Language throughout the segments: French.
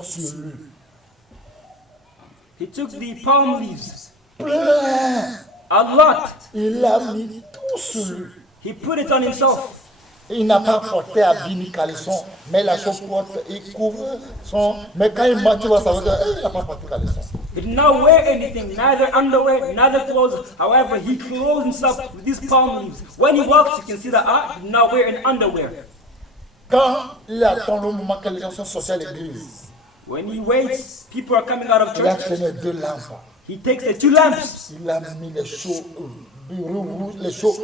donc sur lui. He took the palm leaves, Plein. a lot. Il a mis tout sur lui. He put it on himself. Il n'a pas porté habit ni caleçon, mais la chose porte, il couvre son. Mais quand il marche, tu vas savoir qu'il n'a pas porté caleçon. He did not wear anything, neither underwear, neither clothes. However, he clothed himself with these palm leaves. When he walks, you can see that he did not wear any underwear. Quand il attend le moment que les gens sont sortis à l'église, When he waits, people are coming out of il a church. traîné 2 lampes. He takes the 2 lamps. Il a mis les chauds, rouges, les chauds.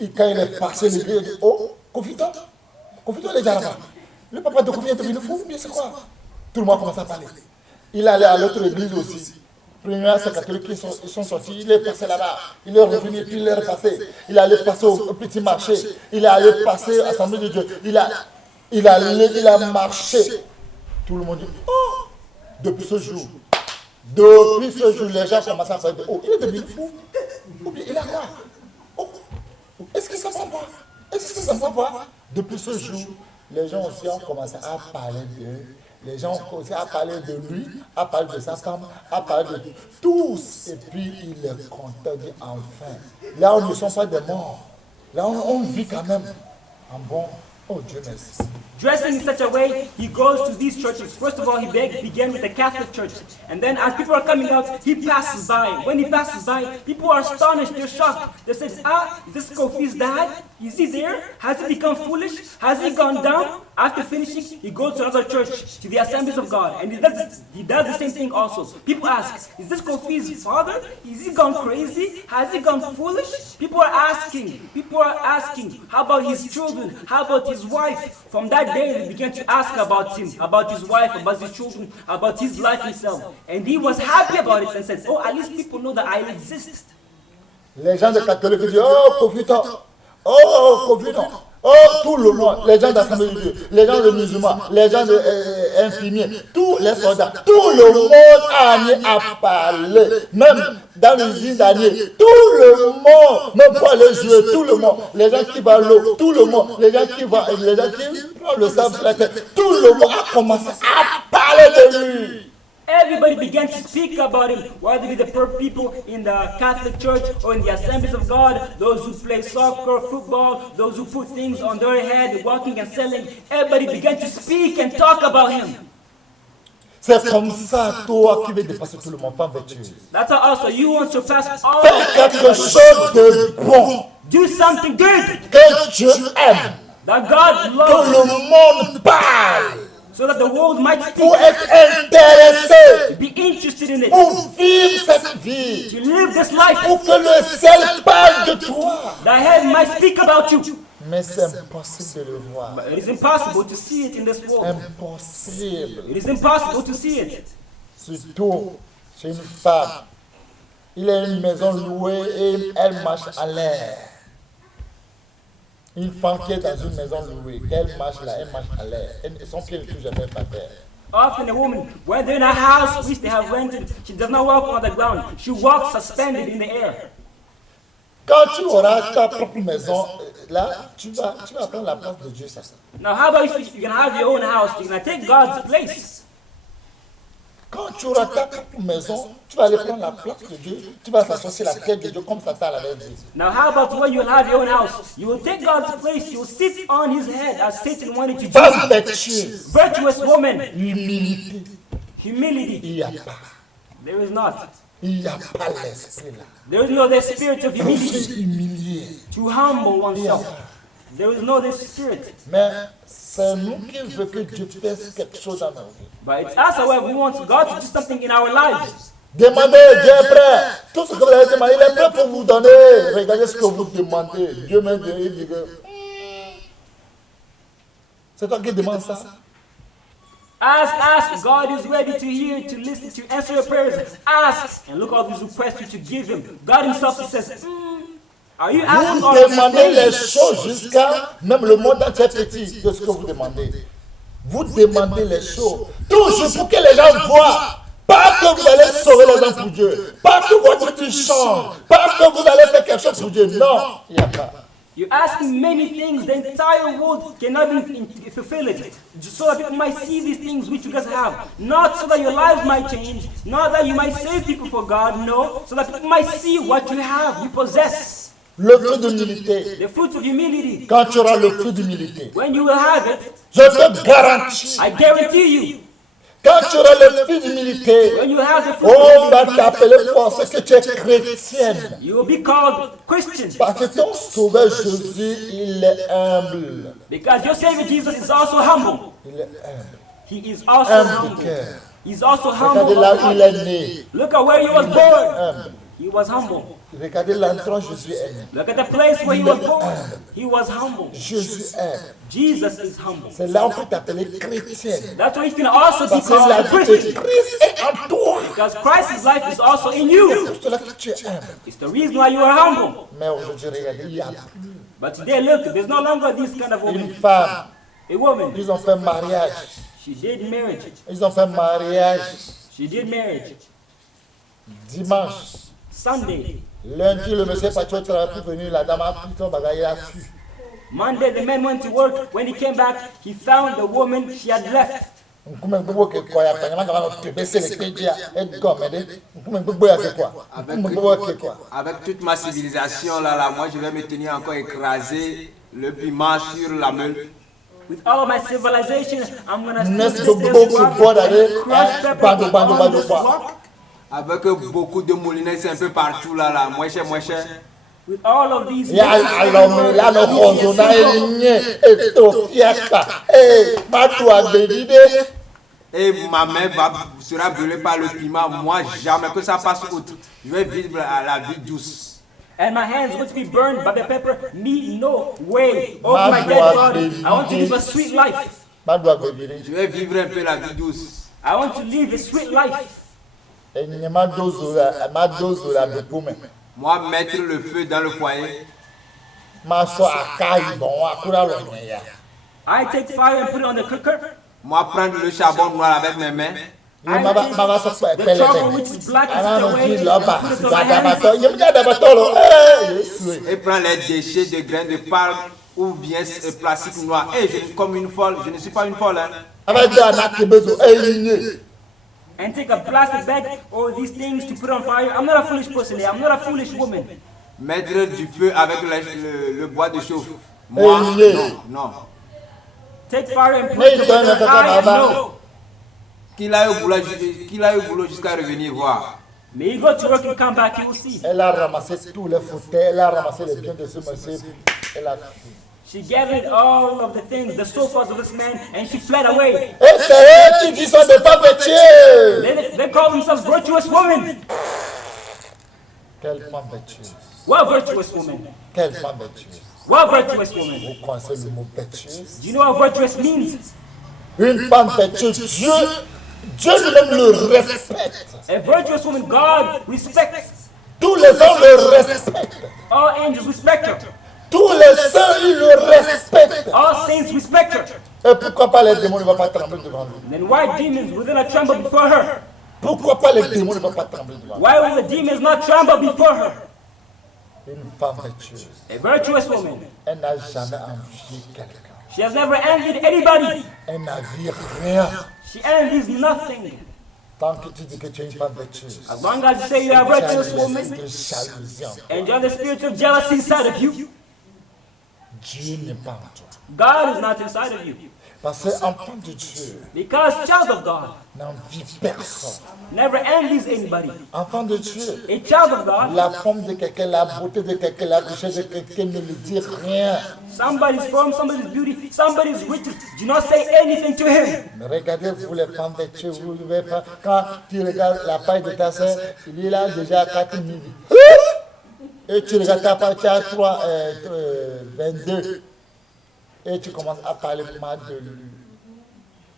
Et quand il est passé, il dit, oh, Confito, il est déjà là-bas. Le papa de Confito est devenu fou, bien c'est quoi? Tout le monde commence à parler. Il allait à l'autre église aussi. Première, c'est catholique, ils sont sortis, il est passé là-bas. Il est revenu, puis il est repassé. Il allait passer au petit marché. Il est allé passer à l'Assemblée de Dieu. Il a marché. Tout le monde dit, oh, depuis ce jour, les gens commencent à faire, oh, il est devenu fou. Ou bien il a quoi? Oh, est-ce que ça s'en va? Est-ce que ça s'en va? Depuis ce jour, les gens aussi ont commencé à parler d'eux. Les gens ont commencé à parler de lui, à parler de sa femme, à parler de tous. Et puis il est content, dit enfin. Là, on ne sont pas des morts. Là, on vit quand même en bon. Oh Dieu merci. Dressing in such a way, he goes to these churches. First of all, he began with the Catholic Church. And then as people are coming out, he passes by. When he passes by, people are astonished, they're shocked. They say, is this Kofi's dad? Is he there? Has he become foolish? Has he gone down? After finishing, he goes to another church, to the Assemblies of God. And he does the same thing also. People ask, is this Kofi's father? Is he gone crazy? Has he gone foolish? People are asking, how about his children? How about his wife? From that day, they began to ask about him, about his wife, about his children, about his life himself. And he was happy about it and said, oh, at least people know that I exist. Les gens de catholiques disent, oh, Confito, oh, Confito, oh, tout le monde, les gens d'Assemblée de Dieu, les gens de musulmans, les gens infirmiers, tous les soldats, tout le monde a mis à parler, même dans l'usine d'Anier, tout le monde, même pour aller jouer, tout le monde, les gens qui vont à l'eau, tout le monde, les gens qui prennent le sable sur la tête, tout le monde a commencé à parler de lui. Everybody began to speak about him, whether it be the poor people in the Catholic Church or in the Assemblies of God, those who play soccer, football, those who put things on their head, walking and selling. Everybody began to speak and talk about him. C'est comme ça, toi qui veux dépasser tout le monde, femme vertueuse. That's how also you want to surpass all. Fais quelque chose de bon. Do something good Que Dieu aime. that God Que loves, le monde parle. so that the world might speak, Pour être intéressé. be interested in it, Pour vivre cette vie. to live this life, Pour que le ciel parle de toi. that heaven might speak about you. Mais c'est impossible de le voir. But it is impossible to see it in this world. Impossible. It is impossible to see it. Surtout chez une femme. Il a une maison louée et elle marche à l'air. Une femme qui est dans une maison louée, qu'elle marche là, elle marche à l'air. Son pied ne touche jamais par terre. Often a woman, when they're in a house which they have rented, she does not walk on the ground. She walks suspended in the air. Quand tu auras ta propre maison, là, tu vas prendre la place de Dieu. Ça. Now, how about if you're going to have your own house? You're going to take God's place. Quand tu auras ta propre maison, tu vas aller prendre la place de Dieu. Tu vas s'associer à la tête de Dieu comme Satan l'avait dit. Now, how about when you'll have your own house? You will take God's place. You will sit on his head as Satan wanted to Femme do. vertueuse, Virtuous woman. humilité, Humility. il n'y a pas. There is not. Il n'y a pas l'esprit là. There is no the spirit of Pour humility. se humilier. To humble Il n'y a oneself. pas. There is no this spirit. Mais c'est nous qui veut que Dieu fasse quelque chose dans nos vies. But it's us, however, we want God to do something in our lives. Demandez, Dieu est prêt. Tout ce que vous avez demandé, il est prêt pour vous donner. Regardez ce que vous demandez. Dieu même il dit que c'est toi qui demandes ça. Ask. God is ready to hear, to listen, to answer your prayers. Ask. And look at all these requests you to give him. God himself says, are you asking Vous all of these demandez les things? choses jusqu'à même le monde entier petit de ce que vous demandez. Vous demandez les choses toujours pour que les gens voient. Pas que vous allez sauver les gens pour Dieu. Pas que votre vie change. Pas que vous allez faire quelque chose pour Dieu. Non, il n'y a pas. You're asking many things. The entire world cannot even fulfill it. Just so that people might see these things which you guys have. Not so that your lives might change. Not that you might save people for God. No. So that people might see what you have, you possess. Le fruit d'humilité. The fruits of humility. Quand tu auras le fruit d'humilité, When you will have it, je te garantis, I guarantee you. quand tu auras le fruit d'humilité, When you have the fruit on of va humility, t'appeler parce que tu es chrétienne. you will be called Christian. Parce que ton sauveur Jésus, il est humble. Because your Savior Jesus is also humble. Il est humble. He is also Humble de humble. cœur. He's also Regardez humble. là of où il heart. est né. Look at where he was born. Humble. He was humble. Regardez l'endroit où Jésus est né. Look at the place where he was born. He was humble. Jésus est. Jesus is humble. C'est là où on peut t'appeler chrétienne. That's why you can also be Parce que la called a vie de Christian. Christ est en toi. Because Christ's life is also in you. C'est pour cela que tu es humble. It's the reason why you are humble. Mais aujourd'hui, regardez, il y a But today, look, there's no longer this kind of une woman. femme. A woman. Ils ont fait mariage. She did marriage. Ils ont fait mariage She did marriage. dimanche. Sunday. Lundi, le monsieur patriote est venu, la dame a pris son bagage, il a fui. Monday, the man went to work. When he came back, he found the woman she had left. Nkume gbogbo ke kwa ya panya manga manga tebe sele kedia et gomede. Nkume gbogbo ya ke kwa. Nkume gbogbo ke kwa. Avec toute ma civilisation là, moi je vais me tenir encore écraser le piment sur la meule. With all of my civilization, I'm gonna Nes still gbogbo this ku boda de crushed pepper bando bando on bando this kwa. rock. Avec beaucoup de moulinets un peu partout là, moins cher, moins cher. With all of these Ya alome la no kozo na elinye eto fiaka. Matu agbedide. Et ma main sera brûlée par le piment. Moi, jamais que ça passe outre. Je vais vivre la vie douce. and my hands going to be burned by the pepper. Me, no way. Over my dead body. I want to live a sweet life. Matu agbedide. Je vais vivre un peu la vie douce. I want to live a sweet life. Enye madozo la bepume. Moi, mettre le feu dans le foyer. Maso akai bon akura lo nyeya. I take fire and put it on the cooker. Moi, prendre le charbon noir avec mes mains. I Mama so take pele. the trouble which is black and Ana sit no away di and loba. put it on my Dada hands. bato, yemi dada bato lo. Yesu. Et prendre les déchets de graines de palme ou bien plastique noir. Et je suis comme une folle. Je ne suis pas une folle. Hein. Abada na kebezo elinye. And take a plastic bag or these things to put on fire. I'm not a foolish person here. I'm not a foolish woman. Mettre du feu avec le bois de chauffe. Moi, non. Take fire and put Mais it on donne the ta fire. baba. No. Qu'il aille au boulot jusqu'à revenir voir. May you go to work and come back, you will see. Elle a ramassé tous les fauteuils, elle a ramassé les biens de ce monsieur. Elle a fui. She gathered all of the things, the sofas of this man, and she fled away. Et c'est eux qui disent sont des femmes vêtues. They call themselves virtuous women. Quelle femme vêtue. What virtuous woman? Quelle femme vêtue. What virtuous woman? Vous connaissez le mot vêtue? Do you know what virtuous means? Une femme vêtue, Dieu lui-même le respecte. A virtuous woman, God respects. Tous les hommes le respectent. All angels respect her. Tous les saints, ils le respectent. All saints respect her. Et pourquoi pas les démons ne vont pas trembler devant lui? Then why demons will they not tremble before her? Pourquoi pas les démons ne vont pas trembler devant lui? Why will the demons not tremble before her? Une femme vêtue, A virtuous woman. elle n'a jamais envié quelqu'un. She has never envied anybody. Elle n'a vu rien. She envies nothing. Tant que tu dis que tu es une femme vêtue, As long as you say you are a virtuous tu as woman, l'esprit de jalousie en toi. and you have the spirit of jealousy inside of you, Dieu n'est pas en toi. God is not inside of you. Parce que enfant de Dieu Because child of God n'envie personne. never envies anybody. Enfant de Dieu, A child of God, la forme de quelqu'un, la beauté de quelqu'un, la richesse de quelqu'un ne lui dit rien. somebody's form, somebody's beauty, somebody's riches, do not say anything to him. Mais regardez, vous les femmes vêtues, vous devez faire, quand tu regardes la paille de ta sœur, il est là déjà 4 000. Et tu regardes ta paille, tu as 22. Et tu commences à parler mal de lui.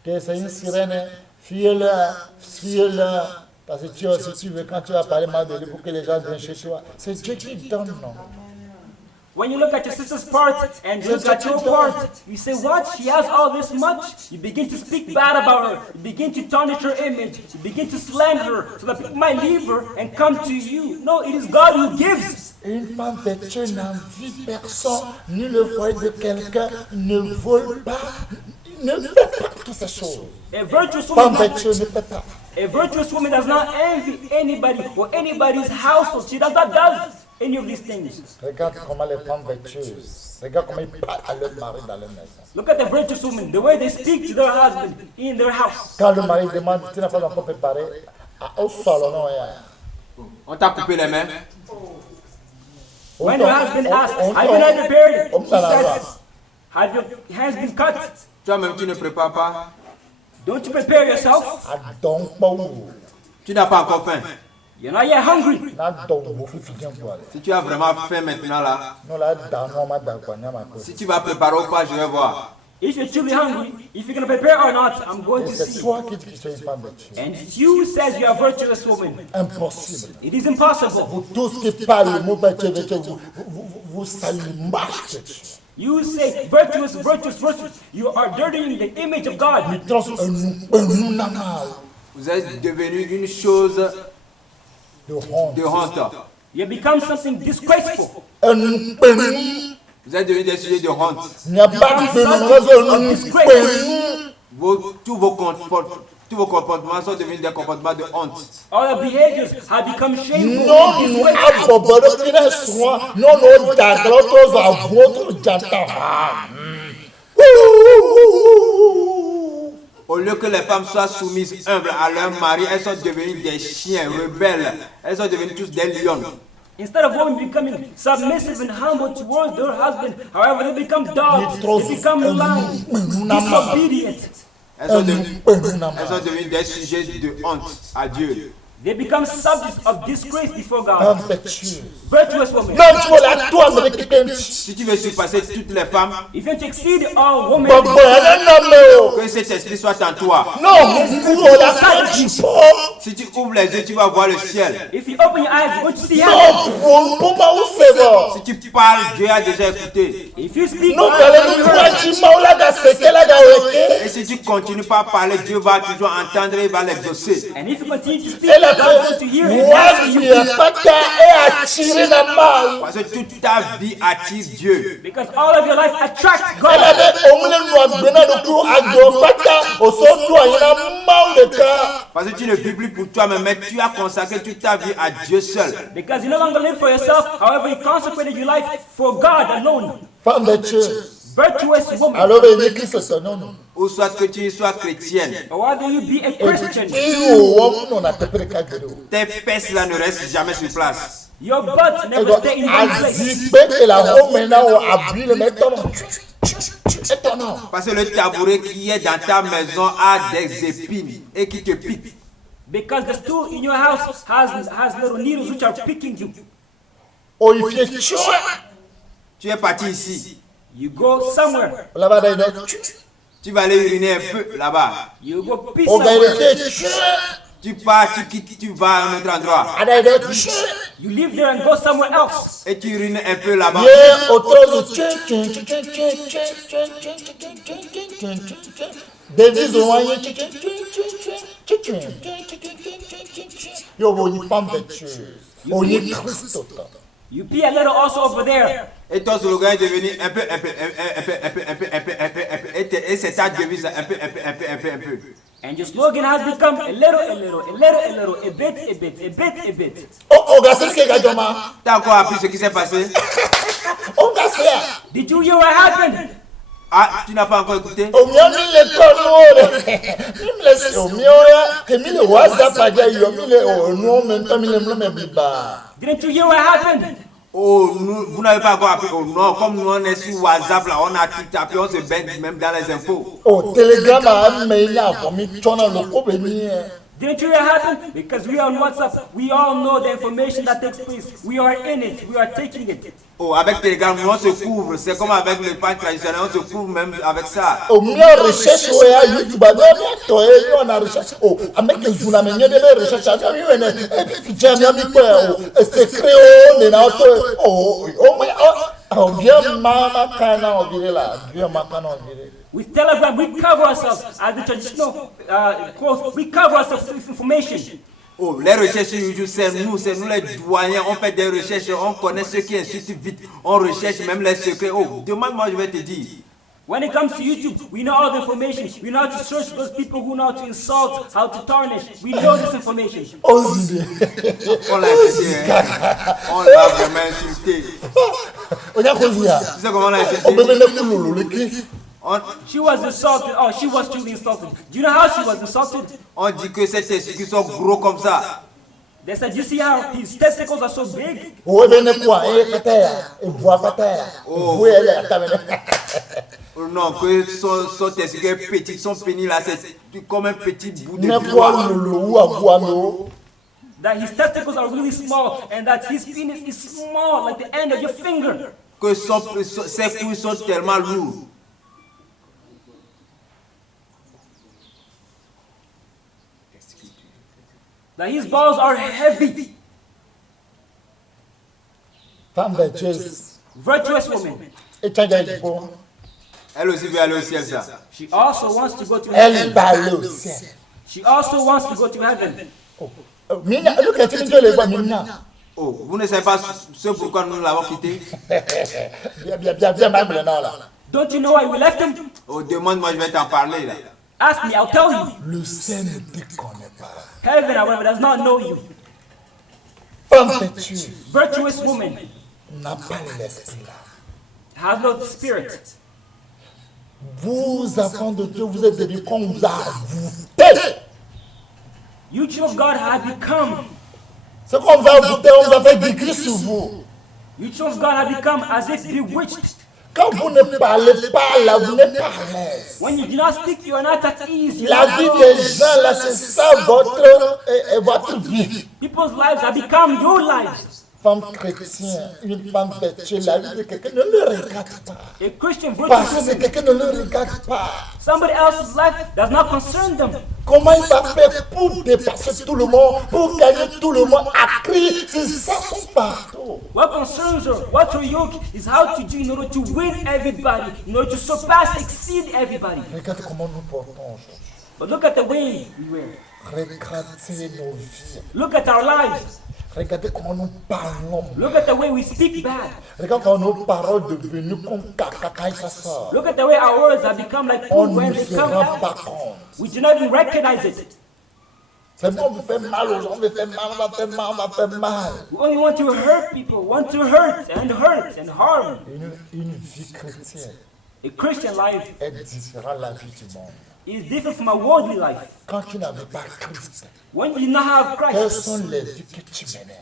Que c'est une sirène, fuis-le. Parce que tu aussi, tu veux, quand tu vas parler mal de lui pour que les gens viennent chez toi, c'est Dieu qui donne, non? When you look at your sister's part and you look at your part, you say, what? She has all this much? You begin to speak bad about her. You begin to tarnish her image. You begin to slander her so that people might leave her and come to you. No, it is God who gives. Une femme vertueuse n'envie personne, ni le foyer de quelqu'un, ne vole pas, ne fait pas toutes ces choses. A virtuous Femme woman, vertueuse ne fait pas. a virtuous woman does not envy anybody or anybody's household. She does not do any of these things. Regarde comment les femmes vertueuses, regarde comment ils parlent à leur mari dans leur maison. Look at the virtuous women, the way they speak to their husband in their house. Quand le mari demande, tu n'as pas encore préparé, au salon, non, On t'a coupé les mains. When your husband asks, have you not prepared? He says, have your hands been cut? Toi-même, tu ne prépares pas. Don't you prepare yourself? donc, pas où. Tu n'as pas encore faim. You're not yet hungry. Si tu as vraiment faim maintenant là, si tu vas préparer ou pas, je vais voir. If you're truly hungry, if you're going to prepare or not, I'm going to see. And you says you are a virtuous woman. Impossible. It is impossible. Vous tous qui parlez le mot vertueux, vous saluez marche. You say virtuous, virtuous, virtuous. You are dirtying the image of God. Vous êtes devenu une chose de honte. You become something disgraceful. Vous êtes devenu des sujets de honte. Tous vos comportements sont devenus des comportements de honte. All your behaviors have become shameful. Au lieu que les femmes soient soumises, humbles à leur mari, elles sont devenues des chiens rebelles. Elles sont devenues tous des lions. Instead of women becoming submissive and humble towards their husband, however, they become dogs, they become lions, disobedient. Elles sont devenues des sujets de honte à Dieu. They become subjects of disgrace before God. Virtuous women. Si tu veux surpasser toutes les femmes, if you want to exceed all women, que cet esprit soit en toi. Si tu ouvres les yeux, tu vas voir le ciel. If you open your eyes, you want to see heaven. Si tu parles, Dieu a déjà écouté. If you speak, et si tu continues pas à parler, Dieu va toujours entendre et va l'exaucer. And if you continue to speak, God wants to hear and parce que toute ta vie attire Dieu. because all of your life attracts God. Parce que tu ne vis plus pour toi-même, mais tu as consacré toute ta vie à Dieu seul. Because you no longer live for yourself, however, you consecrated your life for God alone. Virtuous woman. Alors, non. Ou soit que tu sois chrétienne, Or whether you be a Christian, tes fesses là ne restent jamais sur place. your butt never stay in one place. Parce que le tabouret qui est dans ta maison a des épines et qui te pique. Because the stool in your house has little needles which are picking you. Tu es parti ici. You go somewhere. Tu vas aller uriner un peu là-bas. You go pee somewhere. Tu pars, tu quittes, tu vas à un autre endroit. You live there and go somewhere else. Et tu urines un peu là-bas. You pee a little also over there. Et ton slogan est devenu un peu. Et c'est ta devise un peu. And your slogan has become a little, a bit. T'as encore appris ce qui s'est passé? Did you hear what happened? Ah, tu n'as pas encore écouté? Didn't you hear what happened? Oh, vous n'avez pas encore appris. Oh non, comme nous on est sur WhatsApp là, on a tout tapé, on se baigne même dans les infos. Didn't you hear what happened? Because we are on WhatsApp. We all know the information that takes place. We are in it. We are taking it. Oh, avec Telegram, nous on se couvre. C'est comme avec le pain traditionnel, on se couvre même avec ça. Oh, viens Makana en viré là. Viens Makana en viré. With Telegram, we cover ourselves as the traditional quote. We cover ourselves with information. Oh, les recherches sur YouTube, c'est nous les doyens. On fait des recherches, on connaît ce qui insulte vite. On recherche même les secrets. Oh, demande-moi, je vais te dire. When it comes to YouTube, we know all the information. We know how to search those people who know how to insult, how to tarnish. We know this information. Oh, Zidé. On l'a insulté. Hein. On l'a vraiment insulté. On y a causé. Tu sais comment on l'a On peut insulté? venir pour le qui. She was insulted. Oh, she was truly insulted. Do you know how she was insulted? On dit que ces testicules sont gros comme ça. They said, you see how his testicles are so big? Ouais, venez quoi? Et terre. Et bois pas terre. Vous elle est à Oh non, que son testicules petits, son pénis là, c'est comme un petit bout de ne bois. quoi le ou à bois no. That his testicles are really small and that his penis is small, like the end of your finger. Que ses couilles sont tellement lourdes. That his balls are heavy. Femme vertueuse. Virtuous woman. Et tu as dit pour. Elle aussi veut aller au ciel, ça. She also wants to go to Elle heaven. va aller au ciel. She also wants to go to heaven. Mina, look at you, les voix, Mina. Oh, vous ne savez pas ce pourquoi nous l'avons quitté? Bien, même le nom là. Don't you know why we left him? Oh, demande-moi, je vais t'en parler là. Ask me, I'll tell you. Le ciel ne te connaît pas. Heaven, however, does not know you. Femme vertueuse Virtuous woman n'a pas l'esprit là. has no spirit. Vous, enfants de Dieu, vous êtes devenus comme vous avez. You children of God have become. C'est comme vous avez on vous a fait décrit sur vous. You children of God have become as if bewitched. Quand vous ne parlez pas là, vous n'êtes pas à l'aise. When you do not speak, you are not at ease. You La are vie not des gens là, c'est ça votre vie. People's lives have become your lives. Femme chrétienne, une femme vertueuse, la vie de quelqu'un ne le regarde pas. A Christian Parce virtuous que woman, quelqu'un ne le regarde pas. somebody else's life does not concern them. Comment il va faire pour dépasser tout le monde, pour gagner tout le monde à cri? C'est ça son partout. What concerns her, what her yoke is how to do in order to win everybody, in order to surpass, exceed everybody. Regarde comment nous portons aujourd'hui. But look at the way we wear. Regardez nos vies. Look at our lives. Regardez comment nous parlons. Look at the way we speak bad. Regarde comment nos paroles devenues comme caca quand ça sort. Look at the way our words have become like On food when ne they se come rend pas out. compte. We do not even recognize it. C'est bon, on me fait mal aux gens, on me fait mal, on m'a fait mal, on m'a fait mal. We only want to hurt people, want to hurt and harm. Une vie chrétienne A Christian life est différente de la vie du monde. is different from a worldly life. Quand tu n'avais pas Christ, When you do not have quelles Christ, sont les vies que tu menais?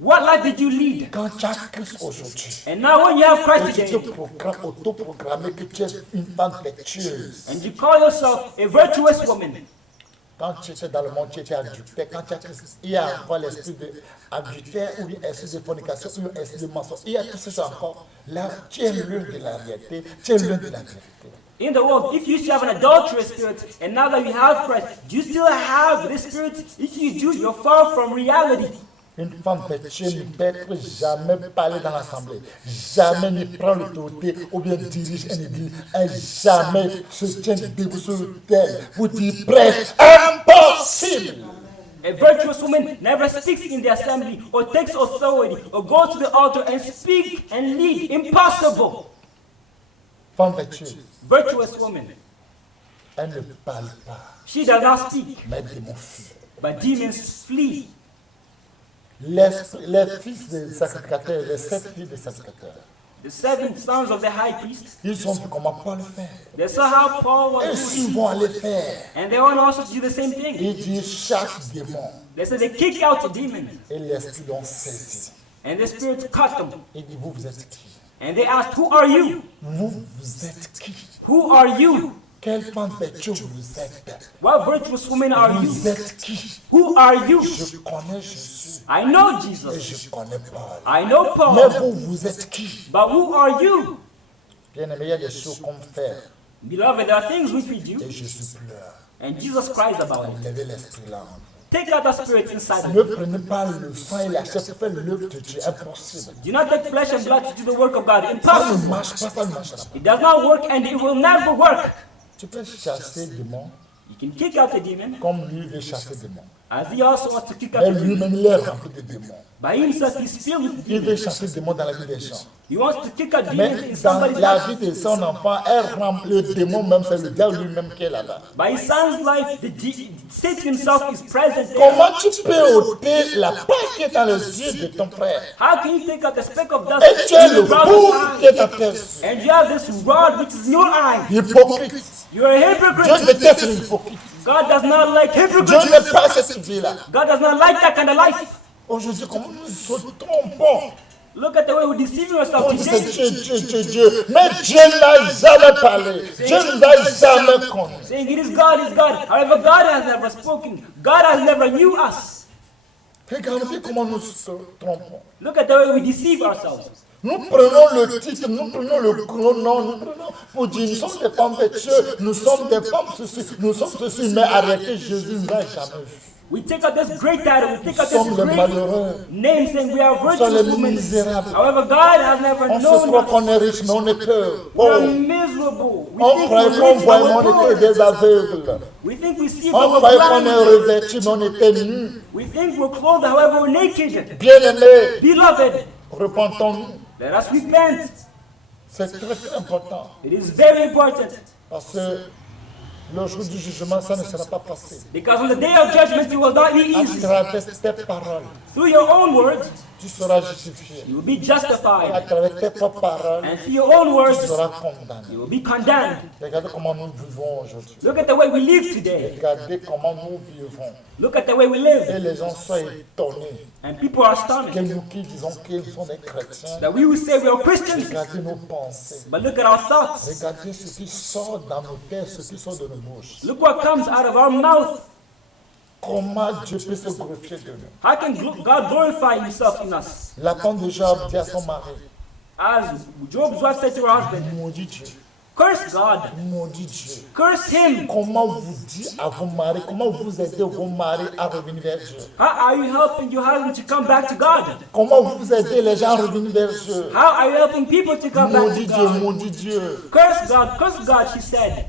what life did you lead? Quand tu as Christ aujourd'hui, And now when you have Christ et tu te today, autoprogrammé que tu es une femme vertueuse. and you call yourself a virtuous woman, Quand tu étais dans le monde, tu étais adultère. Quand tu as Christ, il y a encore l'esprit d'adultère ou l'esprit de fornication ou l'esprit de mensonge. Il y a tout ça encore. Là, tu es loin de la réalité. Tu es loin de la vérité. in the world, if you used to have an adulterous spirit, and now that you have Christ, do you still have this spirit? If you do, you're far from reality. Une femme vertueuse ne peut jamais parler dans l'assemblée, jamais ne prend l'autorité ou bien dirige une église, elle jamais se tient debout sur l'autel pour dire prêche, impossible. A virtuous woman never speaks in the assembly or takes authority or goes to the altar and speak and lead. Impossible. Femme vertueuse, Virtuous woman. elle ne parle pas, She does not speak, mais démons fuient. but demons flee. Les fils des sacrificateurs, les 7 fils des sacrificateurs, The 7 sons of the high priest, ils ont vu comment Paul fait. they saw how Paul Et was s'ils doing, vont aller faire, and they want also to do the same thing. il dit chaque démon They said they kick out the demon, et l'esprit l'ont saisi. and the spirit cut them. Il dit vous êtes qui? And they asked, who are you? Vous êtes qui? Who are you? Quelle femme vertueuse vous êtes? What virtuous woman are you? Vous êtes qui? Who are you? Je connais Jésus I know et Jesus. je connais Paul. I know Mais Paul. vous êtes qui? But who are you? Bien aimé, il y a des choses qu'on fait Beloved, there are things we could do, et Jésus pleure. and Jesus cries about it. Levez l'esprit là. Take out the spirits inside Ne of you. prenez pas le sang et la chair pour faire l'œuvre de Dieu. Impossible. Do not take flesh and blood to do the work of God. Ça ne Impossible. marche pas, ça ne marchera pas. It does not work and it will never work. Tu peux chasser des démons You can kick out the demon, comme lui veut chasser des démons. as he also wants to kick out Mais the demon. lui-même, il est rempli de démons. By himself, he's filled with Il demons. veut chasser des démons dans la vie des gens. He wants to kick out Mais demons in dans somebody's la life. vie de son enfant, elle remplit le démon même, c'est le diable lui-même qui est là-bas. By his son's life, Satan himself is present there. Comment tu peux ôter la paille qui est dans les yeux de ton frère? How can you take out the speck of dust Et tu as in le your brother's bourg qui eye? est dans tes yeux. And you have this rod which is in your eye. Hypocrite. You're a Dieu hypocrite. déteste les hypocrites. God does not like Dieu hypocrisy. n'aime pas cette vie-là. God does not like that kind of life. Aujourd'hui, comment nous nous trompons? Look at the way we're deceiving On ourselves dit c'est today. Dieu. Mais Dieu n'a jamais parlé. Dieu ne n'a jamais connu. Saying it is God, is God. However, God has never spoken. God has never knew us. Regardez comment nous nous trompons. Look at the way we deceive ourselves. Nous prenons le titre, nous prenons le gros nom, nous prenons pour dire nous sommes des femmes de Dieu, nous sommes des femmes ceci, nous sommes ceci, mais arrêtez, Jésus ne l'a jamais vu. We take out this great title, we take out Nous sommes this les great malheureux, name saying we are nous sommes virtuous les women. misérables. However, God has never On se known croit us. qu'on est riche, mais on est pauvre. We are Oh. miserable. We On think croyait we're qu'on rich, voyait, but mais we're on était poor. des aveugles. We think we see, On but we're croyait qu'on est blind. revêtus, mais on était nus. We think we're clothed, however, we're naked. Bien-aimés, Beloved, repentons-nous. let us repent. C'est très important. It is very important. Parce que le jour du jugement, ça ne sera pas facile. Because on the day of judgment, it will not be À easy. travers tes paroles, Through your own words, tu seras justifié. you will be À justified. travers tes propres paroles, And through your own tu words, seras condamné. you will be condemned. Regardez comment nous vivons aujourd'hui. Look at the way we live today. Regardez comment nous vivons. Look at the way we Et live. les gens sont étonnés And people are que astonished nous qui disons qu'ils sont des chrétiens, that we will say we are Christians. regardez nos pensées. But look at our thoughts. Regardez ce qui sort dans nos têtes, ce qui sort de nos bouches. Look what comes out of our mouth. Comment Dieu peut se glorifier de nous. How can God glorify himself in us? La femme de Job dit à son mari, As Job's wife said to her husband, maudit Dieu, curse God. maudit Dieu. Curse him. Comment vous dites à vos maris, comment vous aidez vos maris à revenir vers Dieu? How are you helping your husband to come back to God? Comment vous aidez les gens à revenir vers Dieu? How are you helping people to come back to Maudit Dieu, God? maudit Dieu. Curse God, she said.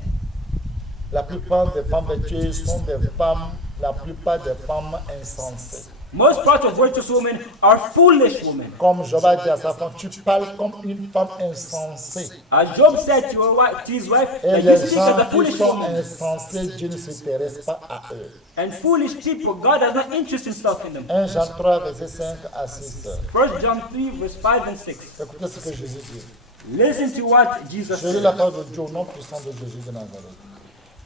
La plupart des femmes de Dieu sont des femmes, la plupart des femmes insensées. Most parts of virtuous women are foolish women. Comme Job a dit à sa femme, tu parles comme une femme insensée. As Job said to his wife, Et that you les speak as a gens qui foolish sont woman. insensés, Dieu ne s'intéresse pas à eux. And foolish people, God does not interest himself in them. 1 Jean 3, verset 5 à 6. 1 John 3, verse 5 and 6. Écoutez ce que Jésus dit. Listen to what Jesus Je lis la said. parole de Dieu au nom puissant de Jésus de Nazareth.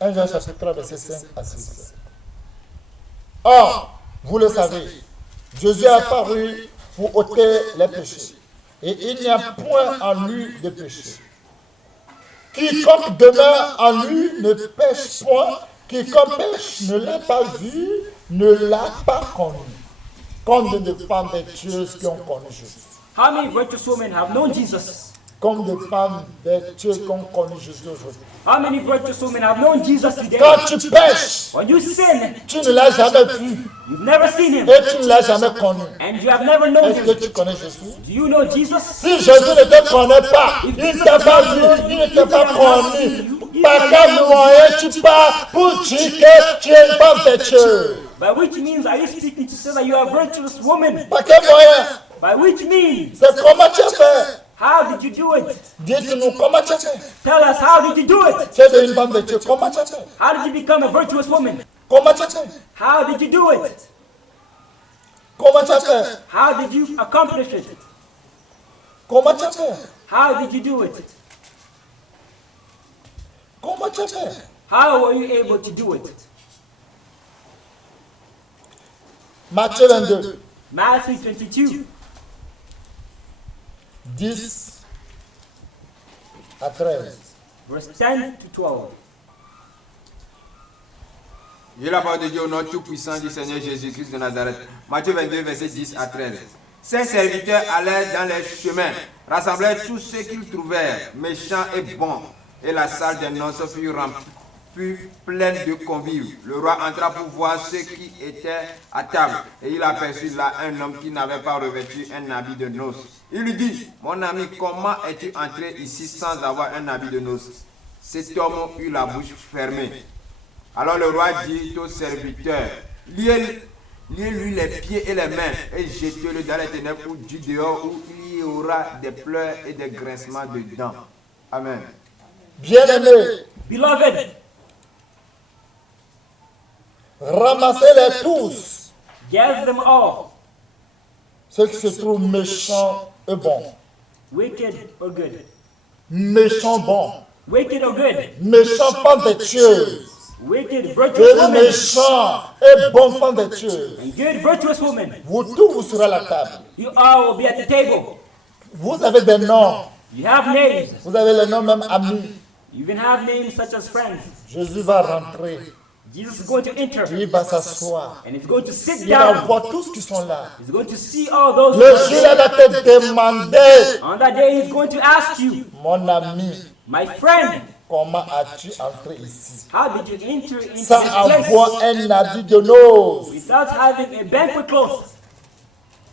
1 Jean chapitre 3, verset 5 à 6. Or, vous le savez, Jésus est apparu pour ôter les péchés. Et il n'y a point en lui de péché. Quiconque demeure en lui ne pêche point. Quiconque pêche ne l'a pas vu, ne l'a pas connu. Comme des femmes vertueuses qui ont connu Jésus. How many virtuous women have known Jesus? Comme des femmes vertueuses qui ont connu Jésus aujourd'hui. How many virtuous women have known Jesus today? Quand tu pêches, When you sin, tu ne l'as jamais vu you've never seen him. et tu ne l'as jamais connu. And you have never known Est-ce que him. tu connais Jésus? Do you know Jesus? Si Jésus ne te connaît pas, il ne t'a pas vu, il ne t'a pas connu. Par quel moyen tu pars pour dire que tu es une femme vertueuse? By which means are you speaking to say that you are a virtuous woman? Par quel moyen? By which means? C'est comment tu as fait? How did you do it? Dites-nous comment tu as fait. Tell us, how did you do it? Tu es une femme vertueuse, comment tu as fait? How did you become a virtuous woman? Comment tu as fait? How did you do it? Comment tu as fait? How did you accomplish it? Comment tu as fait? How did you do it? Comment tu as fait? How were you able to do it? Matthieu 22, Matthew 22, 10 à 13. verse 10 to 12. J'ai la parole de Dieu au nom tout-puissant du Seigneur Jésus-Christ de Nazareth. Matthieu 22, verset 10 à 13. Ces serviteurs allèrent dans les chemins, rassemblèrent tous ceux qu'ils trouvèrent, méchants et bons, et la salle des noces fut remplie. fut pleine de convives. Le roi entra pour voir ceux qui étaient à table. Et il aperçut là un homme qui n'avait pas revêtu un habit de noces. Il lui dit, mon ami, comment es-tu entré ici sans avoir un habit de noces? Cet homme eut la bouche fermée. Alors le roi dit au serviteur, liez-lui les pieds et les mains et jetez-le dans les ténèbres ou du dehors où il y aura des pleurs et des grincements de dents. Amen. Bien-aimés, Beloved, ramassez-les tous, gather them all, ceux qui se trouvent méchants et bons. wicked or good. Méchants bons, Wicked or good. méchants femmes vertueuses, Wicked, virtuous et women. méchants et bonnes femmes vertueuses. And good, virtuous women. Vous tous, vous serez à la table. You all will be at the table. Vous avez des noms, You have names. vous avez les noms même amis. You even have names such as friends. Jésus va rentrer, Jesus is going to enter. il va s'asseoir, And he's going to sit il va down. voir tous qui sont là. He's going to see all those. Le jour il va te demander, On that day, he's going to ask you, mon ami, my friend, comment as-tu entré ici? how did you enter into Sans this place avoir un habit de noces. without having a banquet cloth?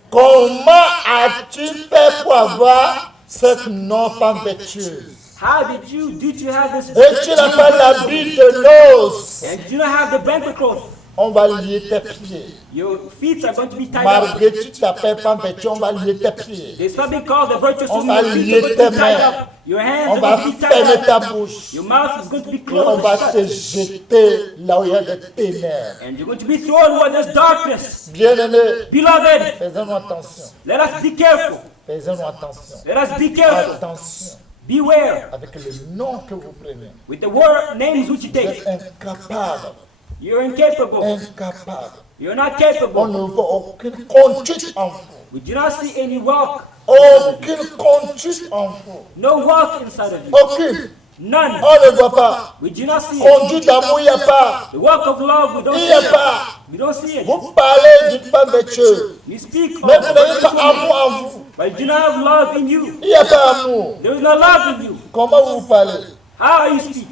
Comment as-tu fait pour avoir cette non-femme vertueuse? How did you have this? Et tu n'as pas l'habit de noces. And you don't have the banquet cloth. On va lier tes pieds. Your feet are going to be tied up. Malgré que tu t'appelles femme vertueuse, on va lier tes pieds. There's something called the virtuous On woman. va Your feet lier are going tes to be tied mains. up. Your hands On are va going to be fermer tied ta up. bouche. Your mouth is going to be Et on closed. va Shut. te jeter là où il y a des ténèbres. And you're going to be thrown where there's darkness. Bien-aimés, Beloved, faisons attention. let us be careful. Faisons attention. Let us be careful. Attention Beware avec le nom que vous prenez. with the word names which you Vous take. êtes incapable. You're incapable. Incapable. You're not On capable. ne voit aucune conduite en vous. We do not see any walk. Aucune conduite en vous. No walk inside of you. Aucune. None. On ne voit pas. We do not see it. Conduite d'amour, il n'y a pas. The walk of love, we don't Il see n'y a it. pas. We don't see it. Vous parlez d'une femme vertueuse. You speak of Mais vous n'avez virtuous pas women, amour en vous. but you do not have love in you. Il n'y a pas amour. There is no love in you. Comment vous parlez? How you speak?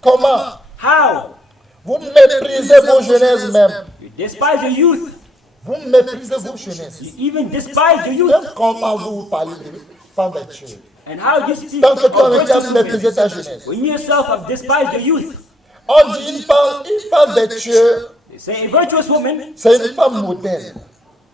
Comment? How? Vous méprisez vos jeunesses même. You despise your youth. Vous méprisez vos jeunesses. You even despise your youth. Donc, comment vous parlez de femme vertueuse? And how do you speak Tant que of toi-même tu as virtuous méprisé women ta jeunesse. when you yourself have despised your youth? On dit une femme vertueuse, They say a virtuous woman c'est une femme modèle.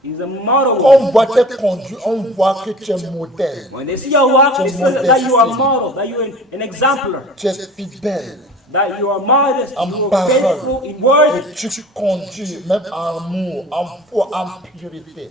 is a model Quand woman. on voit tes conduits, on voit que tu es modèle. When they see your walk, they see that you are a model, that you are an exemplar, Tu es fidèle. that you are modest, En you are parole. faithful in word, Et tu conduis même en amour, en foi, en purité.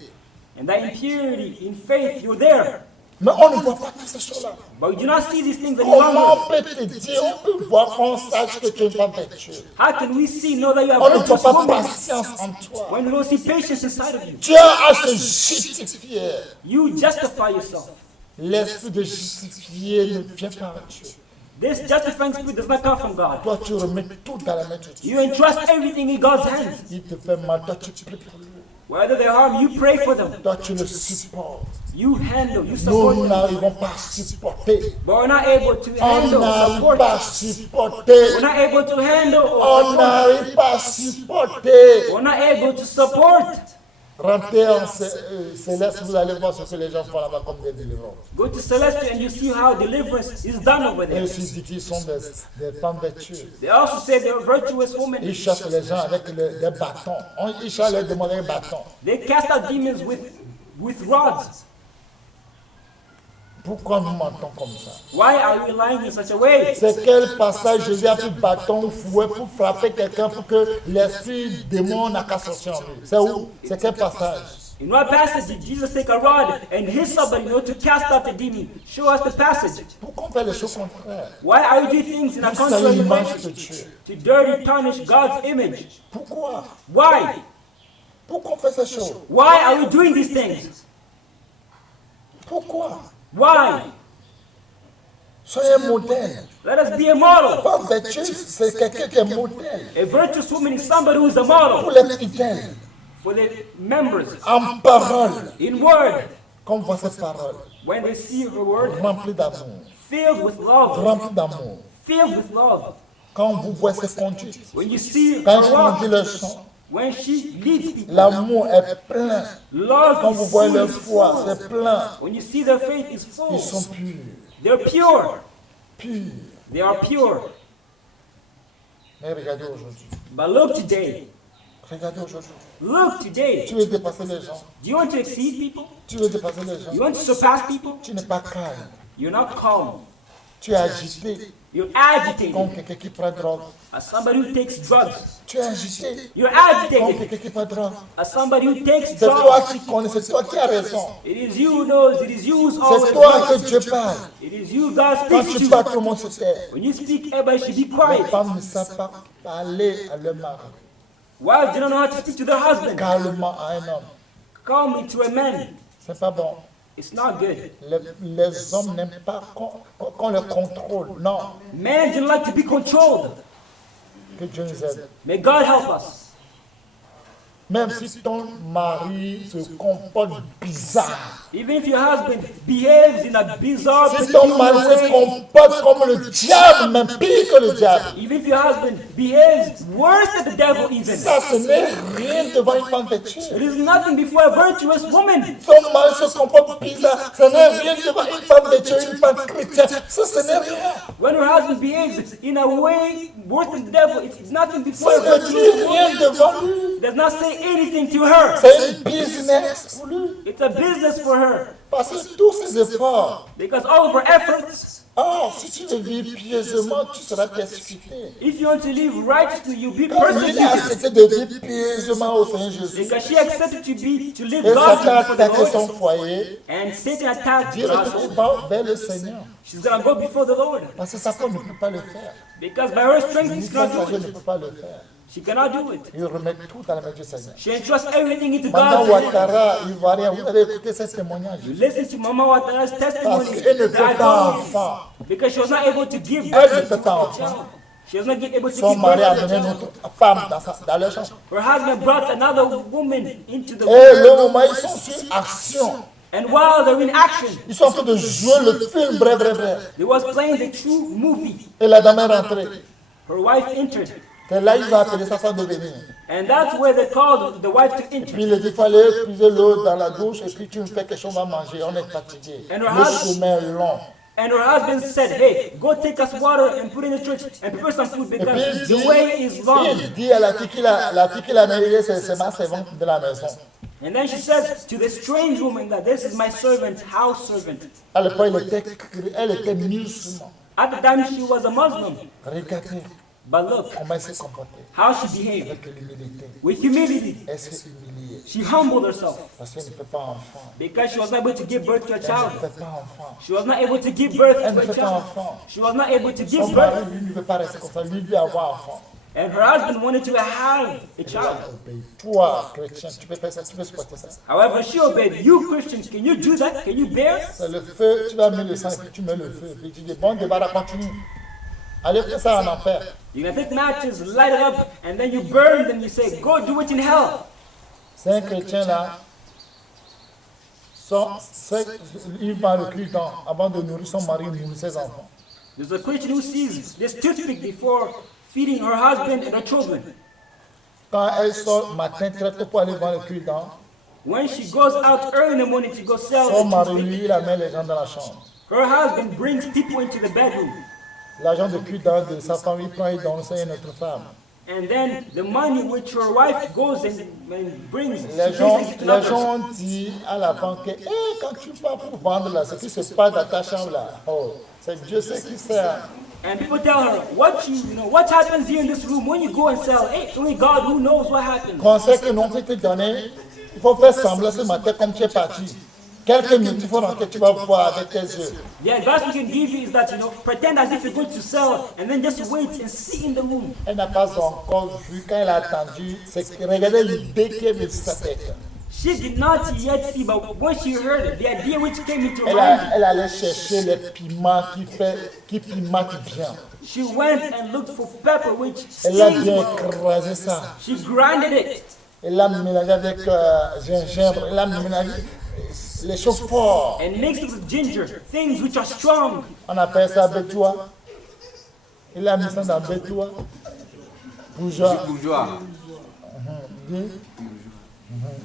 and that in purity, in faith, you're there. Mais on ne voit pas toutes ces choses-là. But we do not see these things any Comment longer. on peut te dire, on peut voir qu'on sache que tu es une femme vertueuse. How can we know that you have On ne voit virtuous pas woman patience en toi. when we don't see patience inside of you? Tu as à se justifier. You justify yourself. L'esprit de justifier ne vient pas de Dieu. This justifying spirit does not come from God. Toi, tu remets tout dans la main de Dieu. You entrust everything in God's hands. Il te fait mal, toi, tu pries pour lui. Whether they harm, you pray for them. Toi, tu le supportes. You handle, you support Nous them. n'arrivons pas à supporter. But we're not able to On handle, n'arrive support. pas à supporter. We're not able to handle or On support. n'arrive pas à supporter. We're not able to support. Rentrez en céleste, vous allez voir ce que les gens font là-bas comme des délivrances. Go to Celestial and you see how deliverance is done over Et there. aussi dit qu'ils sont des femmes vertueuses. They also say they're virtuous women. Ils chassent les gens avec des bâtons. Ils chassent les démons avec des bâtons. They cast out demons with rods. Pourquoi nous mentons comme ça? Why are we lying in such a way? C'est quel passage Jésus a pris bâton ou fouet pour frapper quelqu'un pour que l'esprit démon n'a qu'à sortir en lui? C'est où? C'est quel passage? In what passage did Jesus take a rod and hit somebody in order to cast out the demon? Show us the passage. Pourquoi on fait les choses contraires? Why are we doing things in a C'est contrary l'image way? de Dieu. To dirty, tarnish God's image. Pourquoi? Why? Pourquoi on fait ces choses? Why are we doing these things? Pourquoi? Why? Soyez un modèle. Let us be a model. Femme vertueuse, c'est quelqu'un qui est modèle. A virtuous woman is somebody who is a Pour model les fidèles, for the members en parole, in word. qu'on voit cette parole, When they see her word, remplie d'amour, filled with love, remplie d'amour. filled with love. Quand vous voyez ses conduites, when you see quand her ils conduisent walk, leur chant, when she leads people, l'amour est plein. love Quand is vous voyez leur full. foi, c'est plein. When you see their faith is Ils sont full, purs. they're pure. Purs. They are pure. Mais regardez aujourd'hui. But look today. Regardez aujourd'hui. Look today. Tu veux dépasser les gens. Do you want to exceed people? Tu veux dépasser les gens. You want to surpass people? Tu n'es pas calme. You're not calm. Tu es agité You're comme agitated. quelqu'un qui prend drogue. As somebody who takes drugs. Tu es agité You're comme agitated. quelqu'un qui prend drogue. As somebody who takes C'est toi drugs. qui connais, c'est toi qui as raison. It is you who knows. It is you who's C'est always toi que right. Dieu parle. It is you God Quand speaks tu to. parles, tout le monde se tait. When you speak, everybody should be Les quiet. femmes ne savent pas parler à leur mari. Wives do not know how to speak to their husband. Calmement à un homme. Calmly to a man. C'est pas bon. It's not good. Les hommes n'aiment pas qu'on les contrôle. Non. Men don't like to be controlled. Que Dieu nous aide. May God help us. Même si ton mari se comporte bizarre. Even if your husband behaves in a bizarre, Si ton mari se way, comporte comme le diable, même pire que le diable. even if your husband behaves worse than the devil even, Ça, ce n'est rien devant une femme vêtue. it is nothing before a virtuous woman. Ton mari se comporte bizarre. Ce n'est rien devant une femme vêtue, une femme chrétienne. Ça, ce n'est rien. When her husband behaves in a way worse than the devil, it's nothing before Ça a ne virtuous dit rien woman. devant lui. It does not say anything to her. C'est une business pour lui. It's a business for her. Parce que tous ses efforts, Because all of her efforts, si tu le vis pieusement, tu seras persécuté. if you want to live righteously, you'll be Comme il a persecuted. accepté de vivre pieusement au Seigneur Jésus, Because she accepted to live et Satan godly a before the attaqué son Lord, foyer, and Satan attacked Dieu her a household. va vers le Seigneur. She's gonna go before the Lord. Parce que sa femme ne peut pas le faire. Because by her strength, Une she femme cannot do âgée ne it. peut pas le faire. She cannot do it. Il remet tout dans la main du Seigneur. She entrusts everything into Pendant God's hands. Ouattara, Ivoirien, vous avez écouté ce témoignage. You listen to Mama Watara's Parce testimony qu'elle ne that peut I pas told you. enfant. Because she was not able to give Elle ne birth peut to pas a enfant. child. She was not able to Son give mari a birth to a amené une child. autre femme dans leur chambre. Her husband brought another woman into the Et le room. moment, ils sont sur action. And while they're in action, Ils sont en train de jouer le film, bref, bref, bref. they was playing the true movie. Et la dame est rentrée. Her wife entered. C'est là il va appeler sa femme de venir. And that's where they called the wife to enter. Puis il a dit, il fallait puiser l'eau dans la douche et puis tu me fais quelque chose à manger. On est fatigué. And Le her husband- chemin est long. And her husband said, hey, go take us water and put it in the church and prepare some food Et puis because the way is long. il dit à la fille qu'il a mariée, c'est ma servante de la maison. And then she says to the strange woman that this is my servant, house servant. À l'époque, elle était musulmane. At the time she was a Muslim. Regardez But look comment elle s'est comportée. how she behaved. Avec l'humilité. With humility. Elle s'est humiliée. She humbled herself Parce qu'elle ne fait pas enfant. because she was not able to give birth to a Elle ne child. fait pas enfant. She was not able to give birth Elle to ne a fait pas child. enfant. She was not able to Son give mari, birth. lui, ne veut pas rester comme ça. Lui, il veut avoir enfant. And her husband wanted to have a child. Toi, chrétien, tu peux faire ça, tu peux supporter ça. However, she obeyed. You Christians, can you do that? Can you bear? C'est le feu, tu vas mettre le sang et puis tu mets le feu. Puis tu dis, bon, débat, continue. Allez, fais ça en enfer. You're gonna take matches, light it up, and then you burn them. You say, go do it in hell. C'est un chrétien là. Il va le culte avant de nourrir son mari, nourrir ses enfants. There's a Christian who sees this toothpick before feeding her husband and her children. Quand elle sort matin très tôt pour aller voir le culte, When she goes out early in the morning to go sell son the mari, toothpick, lui, il amène les gens dans la chambre. her husband brings people into the bedroom. L'agent de culte de sa femme, il prend et donne ça à une autre femme. And then the money which her wife goes and brings, she Les brings gens, it to les others. gens disent à la femme que quand tu pars pour vendre là, ce qui se passe dans ta chambre là, oh, c'est Dieu sait qui sert. And people tell her, what happens here in this room when you go and sell? Hey, it's only God who knows what happens. Conseil que l'on peut te donner, il faut faire semblant ce matin comme tu es parti. Quelques minutes, il faut rentrer, tu vas voir avec tes yeux. The advice we can give you is that, pretend as if you're going to sell and then just wait and see in the room. Elle n'a pas encore vu, quand elle a attendu, c'est que regardez l'idée qui est venue sur sa tête. She did not yet see, but when she heard it, the idea which came into her Elle, mind, elle allait chercher les piments qui pimentent bien. she went and looked for pepper which Elle a stings bien well. écrasé ça. She grinded it. Elle l'a mélangé avec gingembre. Elle a mélangé les choses fortes. And mixed it with ginger, things which are strong. On appelle ça bétoua. Il a mis ça dans Bétoua. Bourgeois. Bourgeois.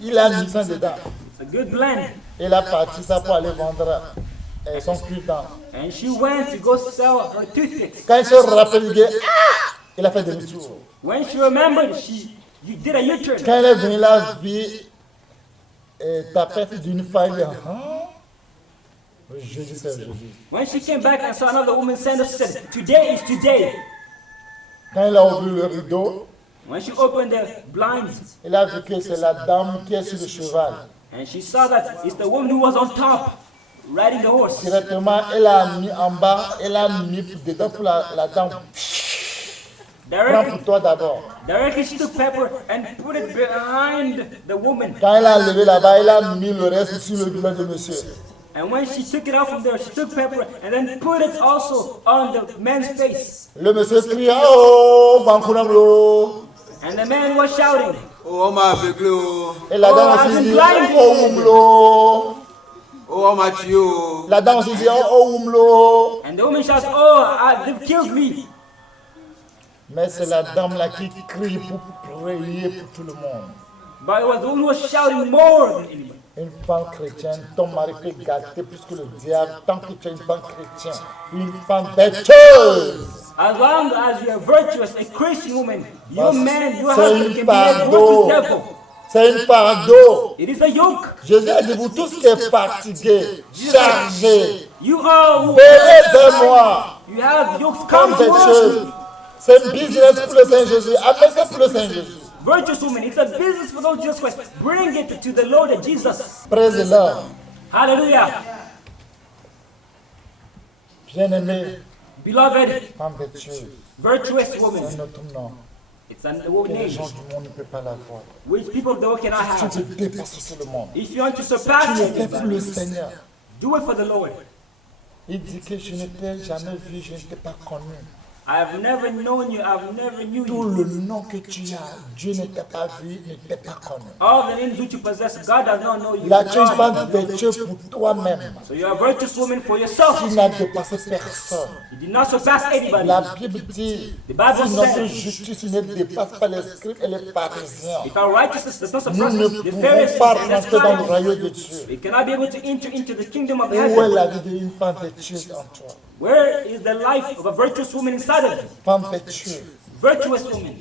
Il a mis ça dedans. It's a good blend. Il a parti ça pour aller vendre son cure-dent. And she went to go sell her toothpicks. Quand il se rappelle, il a fait demi-tour. When she remembered, you did a U-turn. Quand elle est venue là, vit tapette d'une femme, il a dit, Jésus, c'est Jésus. When she came back and saw another woman stand up, she said, today is today. Quand il a ouvert le rideau, When she opened the blinds, il a vu que c'est la dame qui est sur le cheval. and she saw that it's the woman who was on top, riding the horse. Directement, elle a mis en bas, elle a mis dedans pour la dame. Prends Directly, pour toi d'abord. directly she took pepper and put it behind the woman. Quand elle a levé là-bas, elle a mis le reste sur le bilan de monsieur. And when she took it out from there, she took pepper and then put it also on the man's face. Le monsieur cria, oh, Bankunamlo. And the man was shouting. Oh, on m'a aveuglé. Oh, Et la dame I've aussi been dit, blind. oh, Oumlo. oh on m'a tué. Oh. La dame aussi dit, oh, Oumlo. And the woman shouts, oh, they've killed me. Mais c'est la dame là qui crie pour prier pour tout le monde. But it was the woman who was shouting more than anybody. Une femme chrétienne, ton mari peut gâter plus que le diable tant que tu es une femme chrétienne. Une femme vertueuse. As long as you're virtuous, a Christian woman, your man, your C'est husband une can be as worse fardeau. as devil. C'est une fardeau. It is a yoke. Jésus a dit, vous tous qui êtes fatigués, chargés, You all who venez vers moi. you have yokes, Comme come to vertueuse. worship. C'est un business pour le Saint Jésus. Amène ça pour le Saint Jésus. Virtuous woman, it's a business for those Jesus Christ. Bring it to the Lord Jesus. Praise the Lord. Hallelujah. Bien-aimé, Beloved, femme vertueuse. virtuous C'est woman. notre nom. It's a Que woman les name gens du monde ne peuvent pas l'avoir. which people of the world cannot Tu have. te dépasses sur le monde. If you want to Tu surpass le fais it, pour le Seigneur. do it for the Lord. Il dit que je ne t'ai jamais vu, je ne t'ai pas connu. I've never known you, I've never knew Tout you. le nom que tu as, Dieu ne t'a pas vu, ne t'a pas connu. All the names which you possess, God does not know you. Là, tu es une femme vertueuse pour toi-même. So you're a virtuous woman for yourself. Tu n'as dépassé personne. You did not surpass anybody. La Bible dit, The Bible si notre says, justice ne dépasse pas les scribes et les pharisiens, if our righteousness does not nous surpass ne the pouvons Pharisees pas and the rentrer dans le scribes, royaume de Dieu. we cannot be able to enter into the kingdom of Où est heaven. la vie d'une femme vertueuse en toi? Where is the life of a virtuous woman inside of you? Femme vertueuse, Virtuous woman.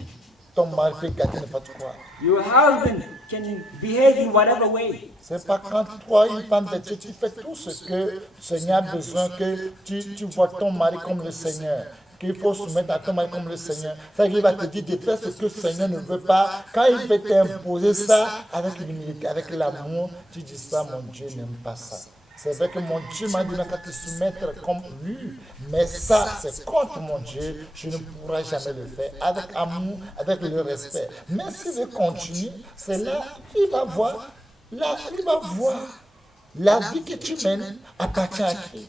ton mari peut gâter n'importe quoi. Your husband can behave in whatever way. C'est pas quand toi, une femme vertueuse, tu fais tout ce que le Seigneur a besoin, que tu vois ton mari comme le Seigneur, qu'il faut soumettre à ton mari comme le Seigneur. Ça qu'il va te dire de faire ce que le Seigneur ne veut pas. Quand il veut t'imposer ça avec l'humilité, avec l'amour, tu dis ça, mon Dieu n'aime pas ça. C'est vrai que mon Dieu m'a dit qu'à te soumettre comme lui, mais ça, c'est contre mon Dieu, je ne pourrai jamais le faire. Avec amour, avec le respect. Mais si je continue, c'est là qu'il va voir, la vie que tu mènes appartient à qui?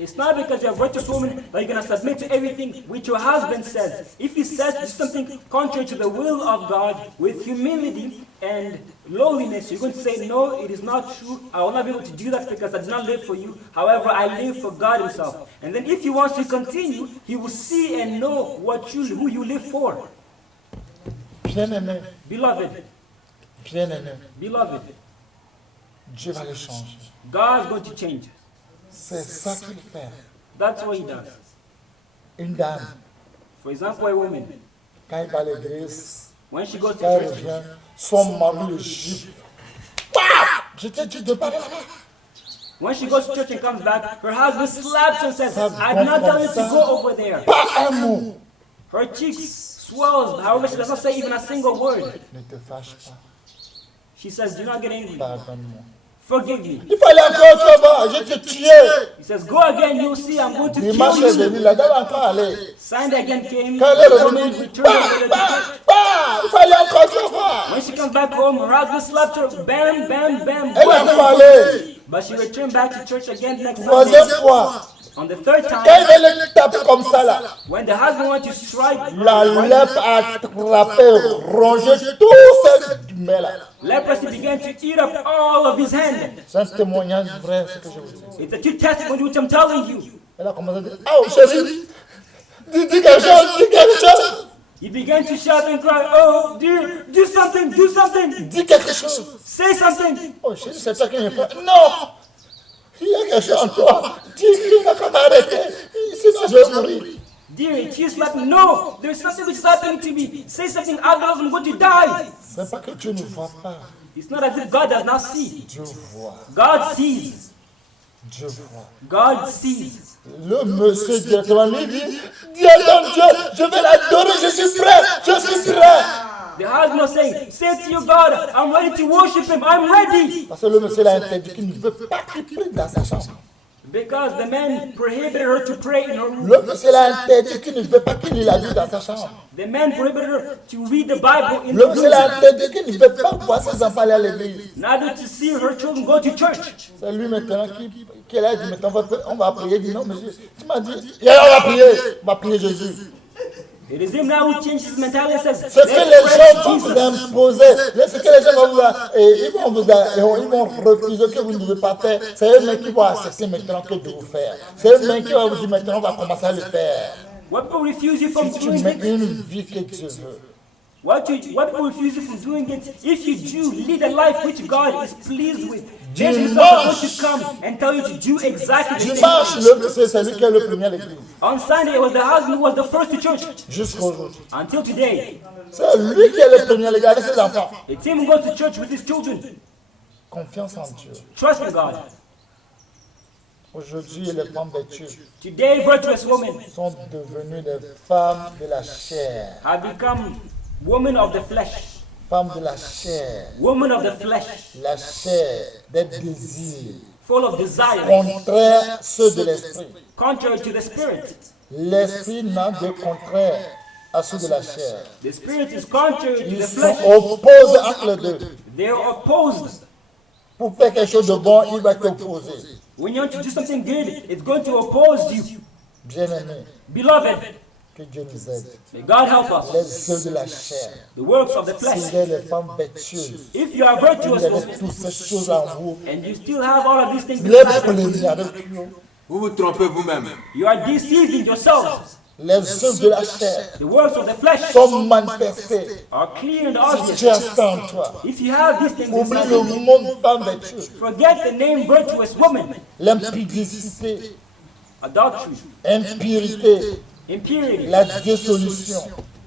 It's not because you're a virtuous woman that you're going to submit to everything which your husband says. If he says something contrary to the will of God, with humility and lowliness, you're going to say, no, it is not true. I will not be able to do that because I did not live for you. However, I live for God himself. And then if he wants to continue, he will see and know who you live for. Bien-aimé, Beloved, bien-aimé, beloved, Dieu va le changer. God is going to change. C'est ça qu'il fait. That's what he does. Une dame, For example, a woman, quand elle va à l'église, when she goes to quand elle church, revient, son mari le gifle. Bah! Je t'ai dit de pas aller là-bas. when she goes to church and comes back, her husband slaps her and says, I did not tell you to go over there. Pas un mot. Her cheeks swells, however, she does not say even a single word. Ne te fâche pas. She says, do not get angry. Pardonne-moi. Forgive me. Il fallait encore là-bas, je te tuais. He says, go again, you'll see, I'm going to Dimanche kill est you. venu, la dame a encore allé. Sunday again came, Quand elle est the woman revenue, returned bah, over to bah, church. bah, il fallait encore là-bas. When she comes back home, her husband slapped her, bam, bam, bam. Elle a encore allé. But she returned back to church again next Troisième Sunday. fois, On the third quand time, il veut le taper comme ça là, when the husband went to strike la her, lèpre a attrapé, rongé tout ce mais là. leprosy began to eat up all of his hand. C'est un témoignage vrai, ce que je vous dis. It's a true testimony which I'm telling you. Elle a commencé à dire, oh chérie, Dis quelque chose, dis quelque chose. He began to shout and cry, oh dear, do something, do something. Dis quelque chose. Say something. Oh, c'est toi qui me fais. Non! Il y a quelque chose en toi. Dis, il n'a pas m'arrêter. Sinon, je vais mourir. Dear, she is like, no, there's something which is happening to me. Say something, otherwise I'm going to die. C'est pas que Dieu ne voit pas. It's not as if God does not see. Dieu voit. God sees. Dieu voit. God sees. Le monsieur directement lui dit, dis à ton Dieu, je vais l'adorer, je suis prêt, je suis prêt. The husband was saying, say to your God, I'm ready to worship him, I'm ready. Parce que le monsieur l'a interdit qu'il ne veut pas qu'il prie dans sa chambre. Because the man prohibited her to pray in her room. Le monsieur l'a interdit qu'il ne veut pas qu'il lit la Bible dans sa chambre. The man prohibited her to read the Bible in Le her monsieur l'a room. interdit qu'il ne veut pas voir ses enfants aller à l'église. Neither to see her children go to church. C'est lui maintenant qui a dit, maintenant on va prier. Il dit non, monsieur, tu m'as dit, on va prier Jésus. It is him now who changes his mentality and says, Ce que les let's gens pray vont to vous Jesus. imposer, ce que les gens ils vont refuser que vous ne devez pas faire, c'est eux-mêmes qui vont accepter maintenant que de vous faire. C'est eux-mêmes qui vont vous dire maintenant on va commencer à le faire. What people refuse you from Si tu doing mets it, une vie que Dieu veut, what people refuse you from doing it, if you do lead a life which God is pleased with, then he's not going to come and tell you to do exactly the same dimanche, thing. c'est lui qui est le premier à l'église. On Sunday, it was the husband who was the first to church. Jusqu'aujourd'hui. Until today, C'est lui qui est le premier à l'église avec ses enfants. it's him who goes to church with his children. Confiance en Dieu. Trust in God. Aujourd'hui, les femmes vertueuses Today, virtuous women sont devenues des femmes de la chair. have become women of the flesh. Femmes de la chair. Women of the flesh, La chair, des désirs. full of desire, Contraire ceux de l'esprit. contrary to the spirit. L'esprit n'a de contraire à ceux de la chair. The spirit is contrary to Ils the sont flesh. opposés entre les deux. They are opposed. Pour faire quelque chose de bon, il va t'opposer. When you want to do something good, it's going to oppose you. Bien-aimés, Beloved, que Dieu nous aide. may God help us. Les œuvres de la chair. The works of the Si flesh. vous êtes les femmes vertueuses, If you are vous virtuous avez women, toutes ces choses en vous, and you still have all of these things les inside you, plaignez avec vous. Vous vous trompez vous-même. you are deceiving yourselves. Les œuvres de la chair The works of the flesh sont manifestées. are clear and Si obvious. tu as ça en toi, If you have these things oublie inside le you, monde femme vertueuse. forget the name virtuous woman. L'impudicité, Adultery, impurité, impurity, la dissolution,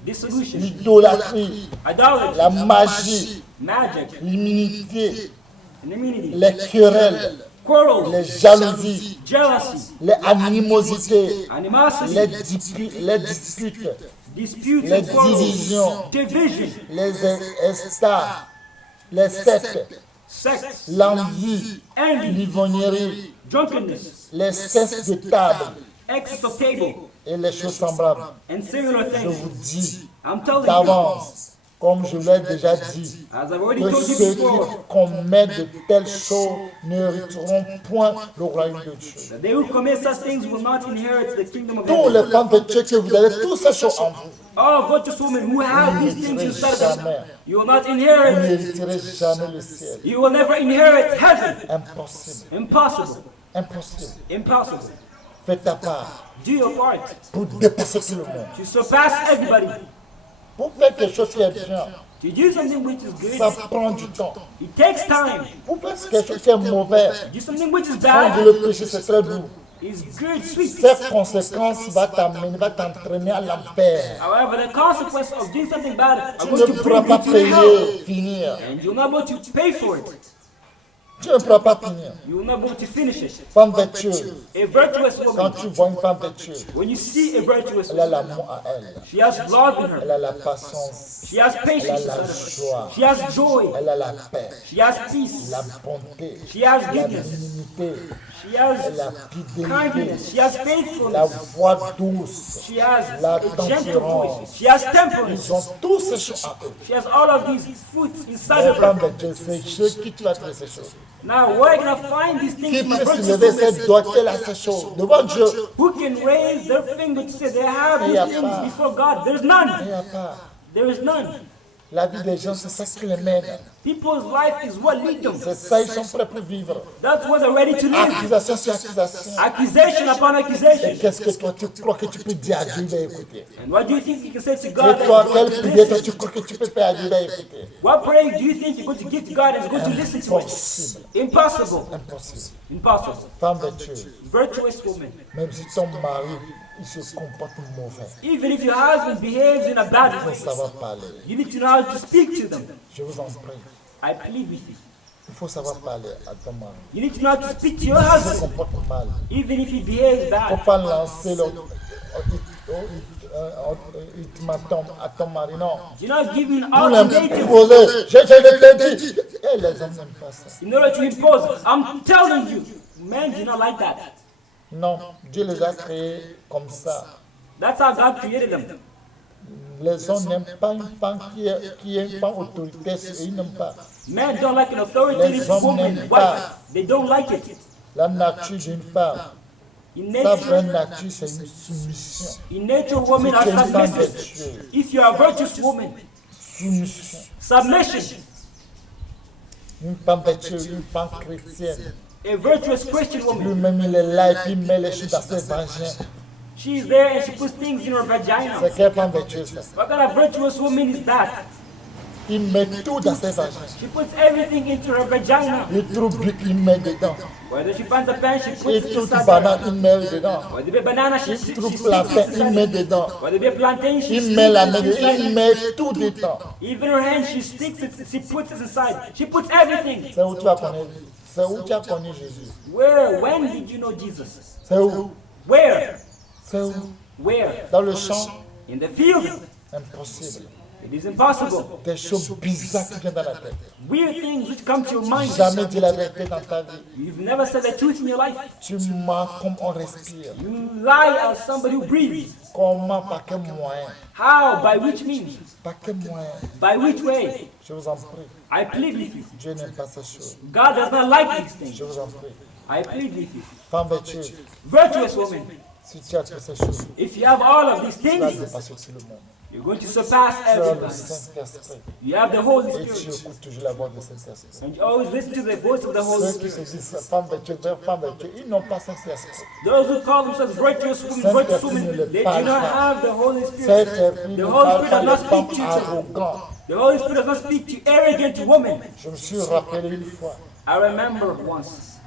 dissolution, l'idolâtrie, idolatry, la magie, magic, l'immunité, immunity, les querelles, quarrels, les jalousies, jealousy, les animosités, animosity, les disputes, disputes les and quarrels, divisions, division, les estats, les sectes, sex, l'envie, envy, l'ivrognerie, drunkenness, les cesses de table excess of table, et les choses semblables. and similar Je things. vous dis I'm telling you, d'avance, comme je l'ai déjà dit, as I've already que told you ceux before, qui commettent de telles choses ne hériteront point le royaume de Dieu. that they who commit such things will not inherit the kingdom of Tous heaven. les femmes de Dieu que vous avez, tous ces choses en vous, All virtuous women who have these things inside of them, jamais, you will not vous inherit, n'hériterez jamais le ciel. you will never inherit heaven. Impossible, Impossible. impossible. Impossible. Fais ta part Do your part pour dépasser tout le monde. to surpass everybody. Pour faire quelque chose qui est bien, To do something which is ça good, prend du temps. it takes time. Pour faire quelque chose qui est mauvais, Do something which is quand bad, le péché c'est très doux. is good, sweet. Ces conséquences vont t'entraîner à l'enfer. However, the consequence of doing something bad are Tu going ne to pourras bring pas you to hell. payer, finir. And you're not able to pay for it. Tu ne pourras pas finir. You will not be able to finish it. Femme vertueuse, A virtuous quand woman, tu vois une femme vertueuse, when you see a virtuous elle a woman, l'amour à elle. she has love in Elle her. a la patience. She has Elle a patience la inside of her. joie. She has joy. Elle a la paix. She has peace. La bonté. She has La goodness. dignité. She has La fidélité. kindness. She has La faithfulness. voix douce. She has La a gentle tempérance. voice. She has temperance. Ils ont tous ces choses en eux. She has all of these fruits inside Les of her. femmes vertueuses, c'est chez qui tu vas trouver ces choses. Now, where are you going to find these things Qui in the peut virtuous se lever woman? cette doigt qu'elle a ces choses devant Dieu? Who can raise their finger to say they have Il y a these pas. things before God? There's Il none. n'y a pas. There is none. La vie des gens, c'est ça qui les mène. People's life is what leads them. C'est ça, ils sont prêts pour vivre. That's what they're ready to live. Accusation sur accusation. Accusation upon Et accusation. qu'est-ce que toi, tu crois que tu peux dire à Dieu, ben écoutez. And what do you think you can say to Et God? toi, that quelle is going to prière toi, listen? tu crois que tu peux faire à Dieu, ben écoutez. What prayer do you think you're going to give to God and is going to listen to it? Impossible. Impossible. Impossible. Impossible. Femme vertueuse, Virtuous woman. même si ton mari, il se comporte mauvais, Even if your husband behaves in a bad il faut way, savoir parler. you need to know how to speak to them. Je vous en prie. I plead with you. Il faut savoir parler à ton mari. You need to know how to speak to your Il se husband, comporte mal. even if he behaves Il ne bad. faut pas lancer l'ultimatum à ton mari, non. You're not giving Vous l'aimez ultimatum poser. Je l'ai dit. Et les hommes n'aiment pas ça. in order to impose. I'm telling you, men do not like that. Non, Dieu les a créés comme ça. That's how God created them. Les hommes n'aiment pas une femme qui est une femme autoritaire, ils n'aiment pas. Men don't like an authoritative woman, wife. They don't like it. La nature d'une femme, In sa vraie nature, nature, c'est une soumission. in nature, women are submissive. If you are a virtuous woman, Soumission. submission. Une femme vertueuse, une femme chrétienne. A virtuous Christian woman. Lui-même, il est là et puis il met les choses dans ses vagins. She's there and she puts things in her vagina. C'est quelle femme vertueuse, ça? What kind of virtuous woman is that? Il met tout dans ses vagins. She puts everything into her vagina. Il trouve bic, il met dedans. Whether she finds a pen, she puts Il it trouve inside banane, her. il met dedans. Whether it be banana, she Il sticks trouve it plantain, il met inside. dedans. Whether it be plantain, she Il met la main sticks it dedans, il inside. met tout dedans. Even her hand, she sticks it, she puts it inside. She puts everything. C'est où tu as connu, c'est où tu as connu Jésus. Where? When did you know Jesus? C'est où? Where? C'est où? Where? Dans le champ. In the field. Impossible. It is impossible. Des choses bizarres qui viennent dans la tête. Weird things which come to your mind. Jamais dit la vérité dans ta vie. You've never said the truth in your life. Tu mens comme on respire. You lie as somebody who breathes. Comment, par quel moyen? How? By which means? Par quel moyen? By which way? Je vous en prie. I plead with you. Dieu n'aime pas ces choses. God does not like these things. Je vous en prie. I plead with you. Femme vertueuse, Virtuous woman, si tu as toutes ces choses, if you have all of these tu vas things, dépasser tout le monde. you're going to surpass Tu as le everybody. Saint-Esprit. You have the Holy Et tu Spirit. écoutes toujours la voix du Saint-Esprit. And you always listen to the voice of the Holy Ceux qui se Spirit. disent femme vertueuse, ils n'ont pas Saint-Esprit. Those who call themselves virtuous women, they do not have the Holy Spirit. Saint-Esprit The ne Holy parle Spirit pas does not des speak femmes to you. arrogantes. The Holy Spirit does not speak to arrogant women. Je me suis rappelé une fois, I remember once,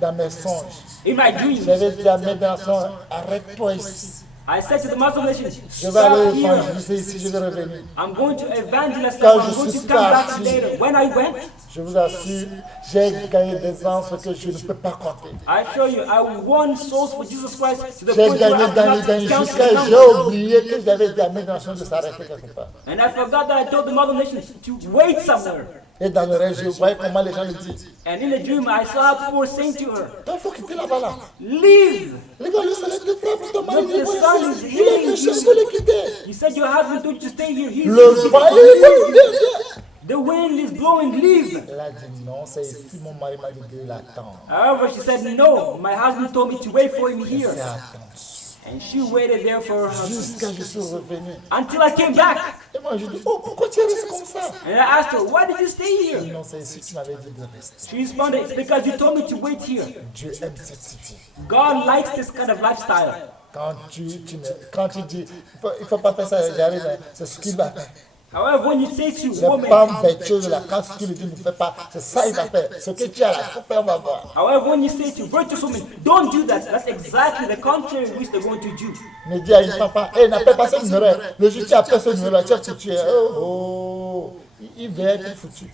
dans mes songes, in my dreams, j'avais dit à mes garçons, arrête-toi ici. I said to the Muslim nation, Je vais aller stop here. évangéliser ici, je vais revenir. I'm going to evangelize. Quand I'm je going to suis come back parti, later. When I went, Je vous assure, j'ai gagné des âmes que je ne peux pas compter. I assure you, I won souls for Jesus Christ to the J'ai point where I gagné, could not count jusqu'à the j'ai number. oublié que j'avais dit à mes garçons de s'arrêter quelque part. And I forgot that I told the Muslim nation to wait somewhere. Et dans le rêve, je voyais comment les gens le disent. And in the dream, I saw people were saying to her, Il faut quitter là-bas là. leave. Regarde le soleil de frère, ton mari, Look, the sun is il est méchant, il faut le quitter. You said your husband told you to stay here. He's Le vent, il faut the wind is blowing, leave. Elle a dit non, c'est ici, mon mari m'a dit de l'attendre. However, she said, no, my husband told me to wait for him C'est here. attendre. And she waited there for her husband Jusqu'à je suis revenu. until I came back. Et moi, je dis, oh, pourquoi tu es resté comme ça? And I asked her, why did you stay here? Non, c'est ici, tu m'avais dit de rester. She responded, it's because you told me to wait here. Dieu aime cette vie. God likes this kind of lifestyle. Quand tu dis, il faut pas faire ça, j'arrive, c'est ce qu'il va faire. However, when you say to Les women, femmes vertueuses, là, quand ce qu'il dit ne fait pas, c'est ça qu'il va faire. Ce que tu as là, il faut faire, on va voir. however, when you say to virtuous women, don't do that, that's exactly the contrary which they're going to do. Ne dis à une femme pas, hey, n'appelle pas ce numéro. Le jour où tu appelles ce numéro, tu as foutu. Oh, il va être foutu.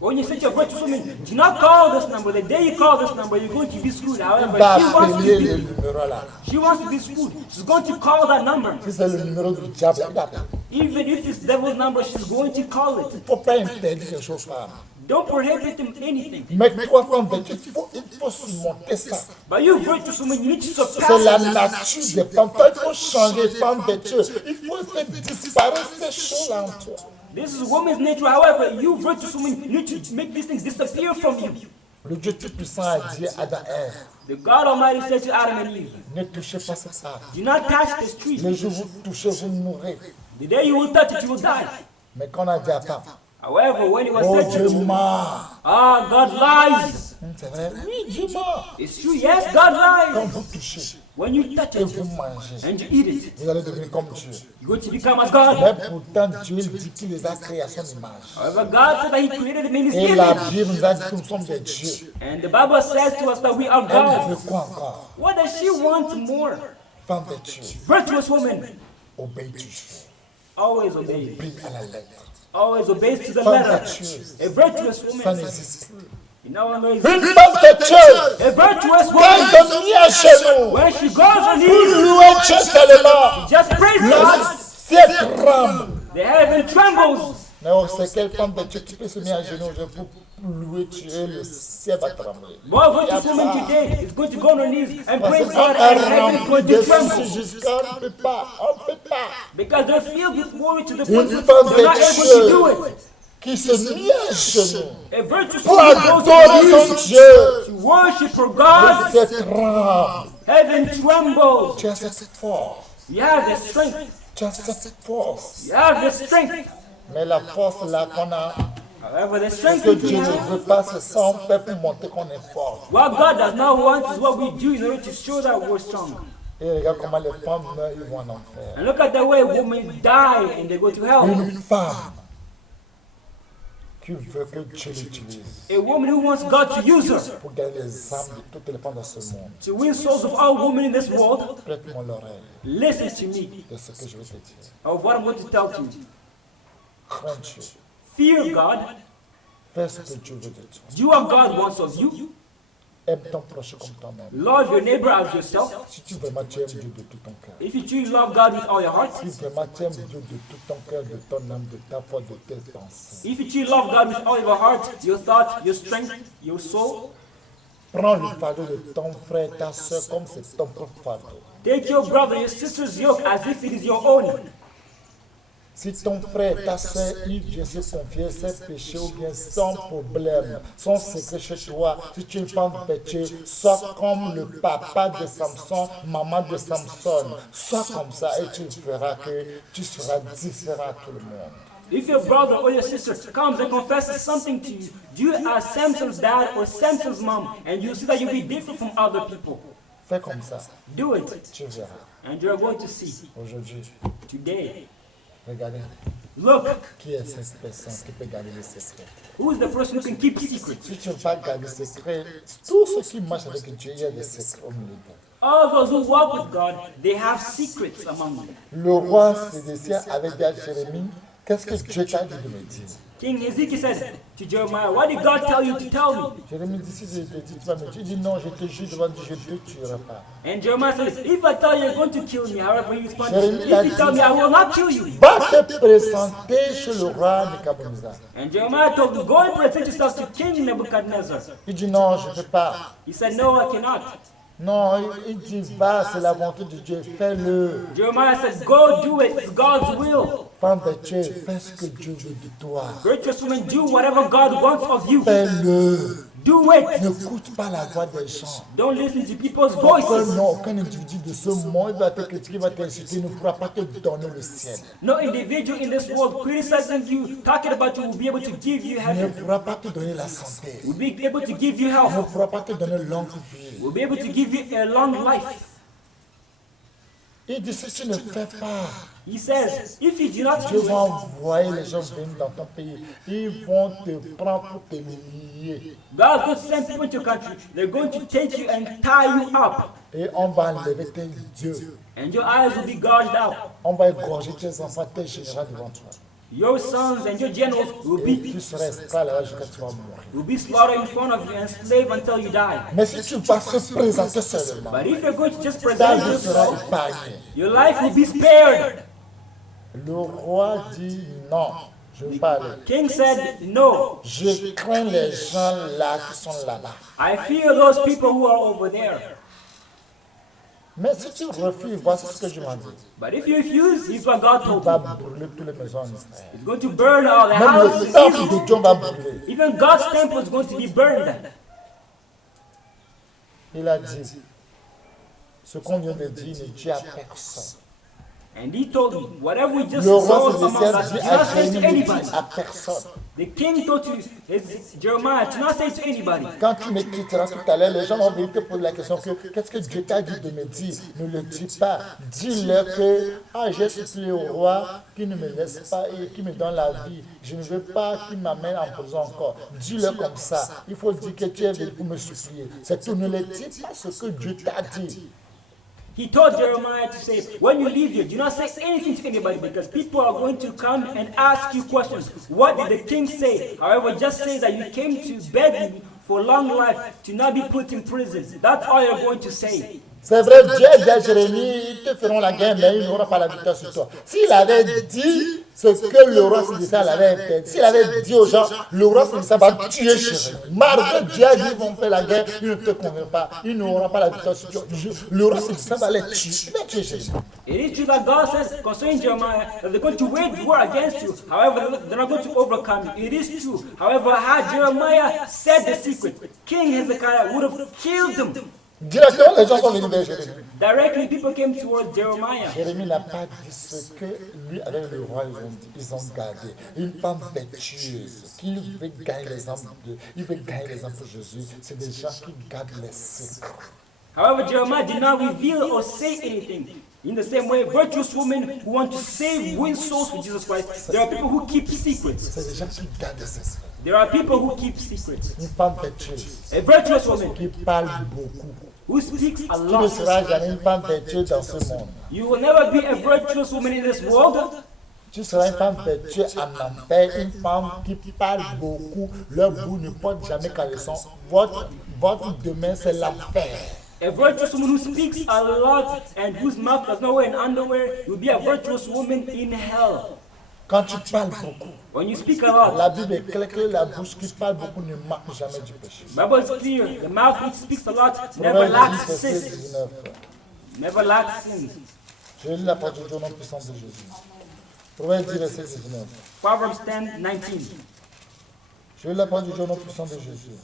When you say to a virtuous woman, do not call this number. The day you call this number, you're going to be screwed. Il However, va she wants appeler to le be, numéro là. she wants to be screwed. She's going to call that number. Si c'est le numéro du diable, il appelle. Even if it's devil's number, she's going to call it. Il ne faut pas interdire quelque chose, femme. Don't prohibit them anything. Mais toi, femme vertueuse, il faut surmonter ça. But you virtuous woman, you need to surpass C'est la it. nature des femmes. Toi, il faut changer femme vertueuse. Il faut faire disparaître ces choses-là en toi. This is woman's nature. However, you virtuous woman, you need to make these things disappear from you. Le Dieu Tout-Puissant a dit à Adam et Ève, The God Almighty said to Adam and Eve, ne touchez pas cette arbre. do not touch this tree. Le jour où vous touchez, vous mourrez. The day you will touch it, you will die. Mais quand on a dit à femme, However, when it was Oh, said Dieu to him, ment. God lies. C'est vrai? Oui, Dieu ment. It's true, yes, God Quand lies. vous touchez When you touch et it vous mangez, and you eat it, vous allez devenir comme Dieu. you're going to become as God. Mais pourtant, Dieu dit qu'il les a créés à son image. However, God said that He created them in His Et la image. Bible nous a dit que nous sommes des dieux. And the Bible says to us that we are Elle veut God. quoi encore? What does she want more? Femme de Dieu. Virtuous woman Obéis toujours. always obeys. Obéis à la lettre. Always obeys to the Femme letter. vertueuse. A virtuous Ça woman. n'existe plus. No one knows. Une femme de Dieu. A virtuous Quand woman. elle se mit à genoux When she goes on pour knees, louer Dieu seulement, just praise le God. ciel tremble. The heaven trembles. Non, c'est quelle femme de Dieu qui peut se mettre à genoux pour louer Dieu, le ciel va trembler. What virtuous woman today is going to go on her knees and Parce praise que God quand and elle heaven is remplit going de to soucis tremble? jusqu'à on ne peut pas, on ne peut pas. Because they're filled with worry to the point Une that femme they're not able to do de it. qui se mit à genoux A virtuous pour woman goes adorer on son knees Dieu. to worship her Le God. ciel tremble. Heaven trembles. Tu as cette force. You have the strength. Tu as cette force. You have the strength. Mais la force là qu'on a, However, the ce strength que that Dieu we ne have, veut pas, c'est ça on fait pour montrer qu'on est fort. what God does not want is what we do in order to show that we're strong. Et regarde comment les femmes meurent, ils vont en enfer. And look at the way women die and they go to hell. Une femme qui veut que Dieu l'utilise A woman who wants God to use her pour gagner les âmes de toutes les femmes dans ce monde. to win souls of all women in this world. Prête-moi l'oreille Listen to me de ce que je vais te dire. of what I'm going to tell to you. Crains Dieu. Fear God. Fais ce que Dieu veut de toi. Do what God wants of you. Aime ton prochain comme toi-même. Love your neighbor as yourself. Si tu vraiment tu aimes Dieu de tout ton cœur, If you truly love God with all your heart. si vraiment tu aimes Dieu de tout ton cœur, de ton âme, de ta foi, de tes pensées, If you truly love God with all your heart, your thought, your strength, your soul. prends le fardeau de ton frère, ta soeur, comme c'est ton propre fardeau. Take your brother, your sister's yoke as if it is your own. Si ton frère, ta soeur, il vient se confier ses péchés ou bien son problème, son secret chez toi, si tu es une femme vertueuse, sois comme le papa de Samson, maman de Samson, sois comme ça et tu verras que tu seras différent à tout le monde. If your brother or your sister comes and confesses something to you, do as Samson's dad or Samson's mom, and you'll see that you'll be different from other people. Fais comme ça, Do it, tu verras. and you're going to see. Aujourd'hui, Today, regardez look, qui est cette personne qui peut garder les secrets. who is the person who can keep secrets? Si tu ne veux pas garder les secrets, tous ceux qui marchent avec Dieu, il y a des secrets au milieu d'eux. All those who walk with God, they have secrets among them. Le roi Sédécia avait dit à Jérémie, qu'est-ce que Dieu t'a dit de me dire? King Ezekiel says to Jeremiah, what did God tell you to tell me? Jérémie dit, si je te dis, tu vas me dire. Il dit, non, je te jure devant Dieu, je ne te tuerai pas. And Jeremiah says, if I tell you you're going to kill me, however you respond, Jeremiah if you tell me I will not kill you. Va te présenter chez le roi Nebuchadnezzar. And Jeremiah told him, go and present yourself to King Nebuchadnezzar. Il dit, non, je ne peux pas. He said, no, I cannot. Non, il dit, va, c'est la volonté de Dieu, fais-le. Jeremiah said, go do it, it's God's will. Femme de Dieu, fais ce que Dieu veut de toi. Virtuous women, do whatever God wants of you. Fais-le. Do it. N'écoute pas la voix des gens. Don't listen to people's Aucun, voices. non, aucun individu de ce monde va te critiquer, va t'insulter, ne pourra pas te donner le ciel. No individual in this world criticizing you, talking about you, will be able to give you Ne heaven, pourra pas te donner la santé. will be able to give you Ne health, pourra pas te donner longue vie. will be able to give you a long life. Il dit, si tu ne fais pas, He says, if you do not Dieu do va it, envoyer les gens venir dans ton pays. Ils vont te prendre pour te lier. God's going to send people into your country. They're going to take you and tie you up. Et on va enlever tes yeux. And your eyes will be gouged out. On va égorger tes enfants, tes généraux devant toi. Your sons and your generals Et tu seras esclave là jusqu'à ce que tu vas mourir. will be slaughtered in front of you and slave until you die. Mais si tu vas se présenter seulement, But if you're going to just ta present vie sera yourself, épargnée. your life will be spared. Le roi dit non, je veux pas aller. King said, no, Je crains les gens là qui sont là-bas. I fear those people who are over there. Mais si tu refuses, voici ce que je m'en dis. But if you refuse, here's what God Il told va you. brûler toutes les maisons en Israël. He's going to burn all the Même houses. le temple de Dieu va brûler. Even God's temple is going to be burned. Il a dit, ce qu'on vient de dire ne dit à personne. And he told me, whatever we just Le roi saw among Sédécia us, dit do à not say to Jérémie, ne anybody. dit à personne. The king told to Jeremiah to not say it to anybody. Quand tu me quitteras tout à l'heure, les gens vont venir te poser la question que qu'est-ce que Dieu t'a dit de me dire? Ne le dis pas. Dis-leur que j'ai supplié au roi qu'il ne me laisse pas et qu'il me donne la vie. Je ne veux pas qu'il m'amène en prison encore. Dis-leur comme ça. Il faut dire que tu es venu pour me supplier. C'est tout. Ne le dis pas ce que Dieu t'a dit. He told Jeremiah to say, when you leave here, do not say anything to anybody because people are going to come and ask you questions. What did the king say? However, just say that you came to beg me for long life to not be put in prison. That's all you're going to say. C'est vrai, Dieu dit à Jérémie, ils te feront la guerre, mais ils n'auront pas la victoire sur toi. S'il avait dit ce que le roi Sédécia l'avait fait, s'il avait dit aux gens, le roi Sédécia va tuer Jérémie. Malgré Dieu a dit, ils vont faire la guerre, ils ne te conviennent pas, ils n'auront pas la victoire sur toi. Le roi Sédécia va les tuer, il va tuer Jérémie. It is true that God says concerning Jeremiah that they're going to wage war against you. However, they're not going to overcome you. It is true. However, had Jeremiah said the secret, King Hezekiah would have killed him. Directement, les gens sont venus vers Jérémie. Directly, people came towards Jeremiah. Jérémie n'a pas dit ce que lui, avec le roi, ils ont gardé. Une femme vertueuse qui veut gagner les âmes pour Jésus. C'est des gens qui gardent les secrets. However, Jeremiah did not reveal or say anything. In the same way, virtuous women who want to win souls for Jesus Christ, there are people who keep secrets. C'est des gens qui gardent les secrets. There are people who keep secrets. Une femme vertueuse A virtuous woman qui parle beaucoup. who speaks a Tu ne lot. seras jamais une femme vertueuse dans ce monde. You will never be a virtuous woman in this world. Tu seras une femme vertueuse en enfer, une femme qui parle beaucoup. Leur bout ne porte jamais caleçon. Votre demain, c'est l'enfer. A virtuous woman who speaks a lot and whose mouth does not wear an underwear will be a virtuous woman in hell. Quand tu parles beaucoup, When you speak a lot, la Bible est claire que la bouche qui parle beaucoup ne marque jamais du péché. Bible is clear. The mouth which speaks a lot never Proverbe 10, lacks verset sin. 19. Never lacks sin. Je lis la parole du nom puissant de Jésus. Proverbe 10, verset 19. Proverbs 10:19. Je lis la parole du nom puissant de Jésus.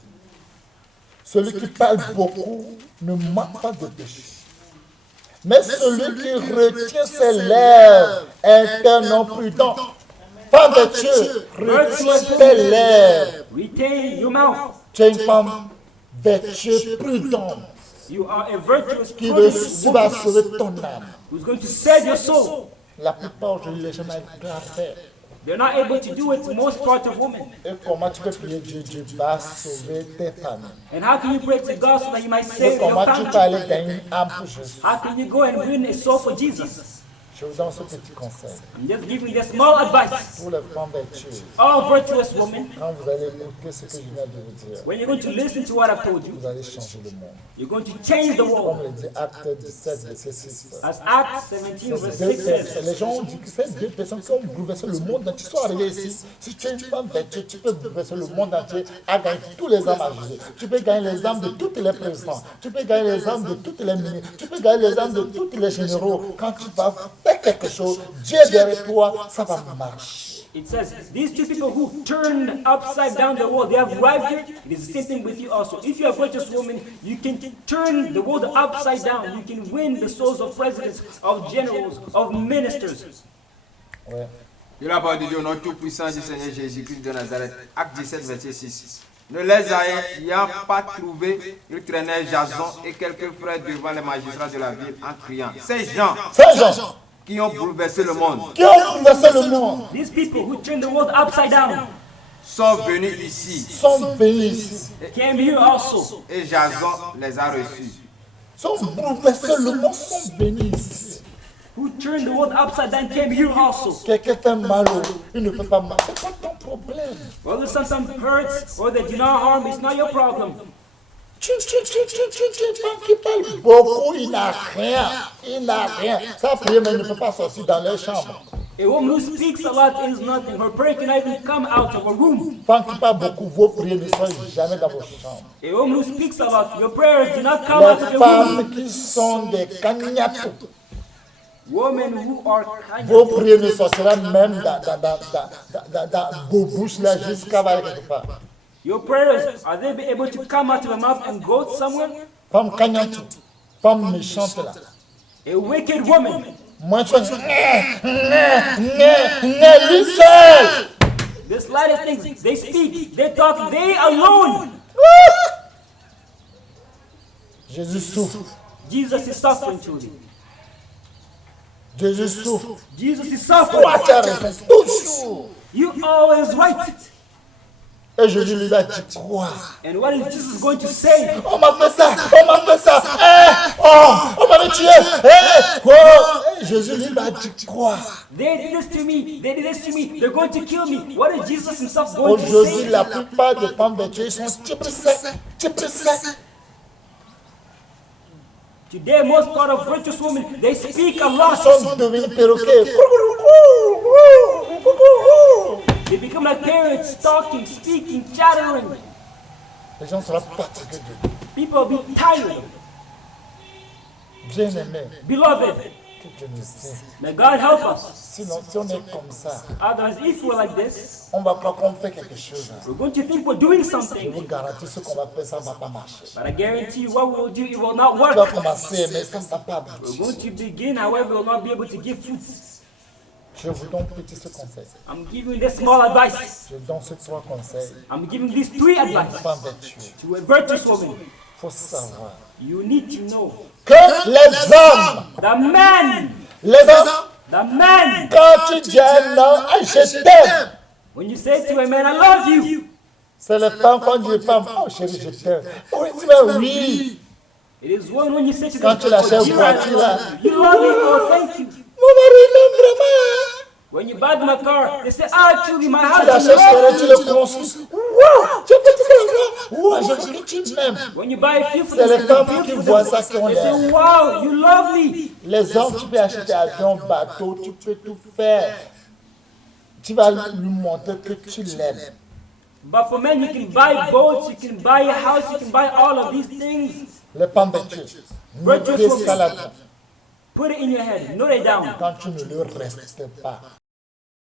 Celui qui parle beaucoup ne manque pas de péché. Mais celui qui retient ses lèvres est un homme prudent. Femme vertueuse, retiens tes lèvres. Retain your mouth. Tu es une femme vertueuse, prudente, You are a virtuous, qui prudent va woman sauver ton âme. who's going to save your soul. La plupart aujourd'hui, les gens n'arrivent pas à faire. They're not able to do it, most part of women. Et comment tu peux prier Dieu, Dieu va sauver tes familles. And how can you pray to God so that you might Et save your comment tu peux family? aller gagner une âme pour Jésus. How can you go and win a soul for Jesus? Je vous donne ce petit conseil. I'm just giving you a small advice. Pour les femmes vertueuses, All virtuous women, quand vous allez écouter ce que je viens de vous dire, when you're going to listen to what I've told you, vous allez changer le monde. you're going to change the Comme world. le dit Acte 17, verset 6. As Acts 17 verse Deux 6 personnes, says, les gens ont dit que ces deux personnes qui ont bouleversé le monde entier sont arrivées ici. Si tu es une femme vertueuse, tu peux bouleverser le monde entier à gagner tous les âmes à Jésus. Tu peux gagner les âmes de tous les présidents. Tu peux gagner les âmes de tous les ministres. Tu peux gagner les âmes de tous les généraux. Quand tu vas faire quelque chose, Dieu est derrière toi, ça va marcher. it says, these two people who turned upside down the world, they have arrived here. It is the same thing with you also. If you're a virtuous woman, you can turn the world upside down. You can win the souls of presidents, of generals, of ministers. Ouais. De la parole de Dieu, au nom tout-puissant du Seigneur Jésus-Christ de Nazareth. Acte 17, verset 6. Ne les ayant pas trouvés, ils traînaient Jason et quelques frères devant les magistrats de la ville en criant. Ces gens Ces gens qui ont bouleversé le monde qui ont bouleversé le monde These people who turned the world upside down sont venus ici sont bénis, came here also. et Jason les a reçus. sont bouleversés le monde, sont bénis. Who turned the world upside down came here also. Quelqu'un fait mal, il ne peut pas mal. C'est pas ton problème. Whether something hurts or they do not harm, it's not your problem. Tu femme qui parle beaucoup, il n'a rien. Il n'a rien. Sa prière, mais il ne peut pas sortir dans leur chambre. A woman who speaks a lot is nothing. Her prayer cannot even come out of a room. Femme qui parle beaucoup, vos prières ne sont jamais dans vos chambres. A woman who speaks a lot, your prayers do not come out of Les your room. femmes qui sont des cagnatos, Women who are kind vos of prières ne sortiront même dans vos bouches là jusqu'à aller quelque part. your prayers, are they be able to come out of your mouth and go somewhere? Femme cagnato, femme méchante là. A wicked woman. Moi, je suis lui seul. The slightest things, they speak, they talk, they alone. Jésus souffre. Jesus is suffering truly. Jésus souffre. Jesus is suffering. Toi, tu as raison. Toujours. You always right. Et Jésus lui a dit quoi? And what is Jesus going to say? On m'a fait ça, on m'a fait ça. On m'avait tué. Et Jésus lui a dit quoi? They did this to me. They did this to me. They're going to kill me. What is Jesus himself going to Aujourd'hui, say? la plupart des femmes vertueuses sont typissées. Today, most part of virtuous women, they speak a lot. Ils sont devenus perroquets. They become like parrots, talking, speaking, chattering. Les gens seront fatigués de People will be tired. bien-aimés. Beloved, Que Dieu nous aide. may God help us. Sinon, si on est comme ça, Otherwise, if we're like this, on va croire qu'on fait quelque chose. we're going to think we're doing Je something. vous garantis, ce qu'on va faire, ça ne va pas marcher. But I guarantee you, what we will do, it will not Tu vas work. commencer, mais ça ne va pas We're marcher. going to begin, however, we will not be able to give fruit. Je vous donne petit ce conseil. I'm giving you this small advice. Je donne ces trois conseils. I'm giving these 3 advice Femme vertueuse. to a virtuous woman. Il faut savoir You need to know que les hommes, the man, quand tu dis à un homme, ah, je t'aime, when you say to a man, I love you, c'est les femmes quand dit femme, oh chérie, je t'aime. Oui, tu vas, oui. it is one when you say to Quand them, tu l'achètes "Dear, voiture, là, you love me, oh thank you. mon mari m'aime vraiment. When you buy them a car, they say, truly, my Tu husband l'achètes, loves tu me. le construis. Wow, tu peux te faire, wow, je veux que tu m'aimes. When you buy a few for C'est les them, femmes qui voient ça qui ont they l'air. say, wow, you love me. Les hommes, tu peux acheter un bateau, tu peux tout faire. Tu vas lui montrer que tu l'aimes. But for men, you can buy boats, you can buy a house, you can buy all of these things. Les femmes vertueuses, notez ça là-dedans. Put it in your head, note it down. Quand tu ne le respectes pas,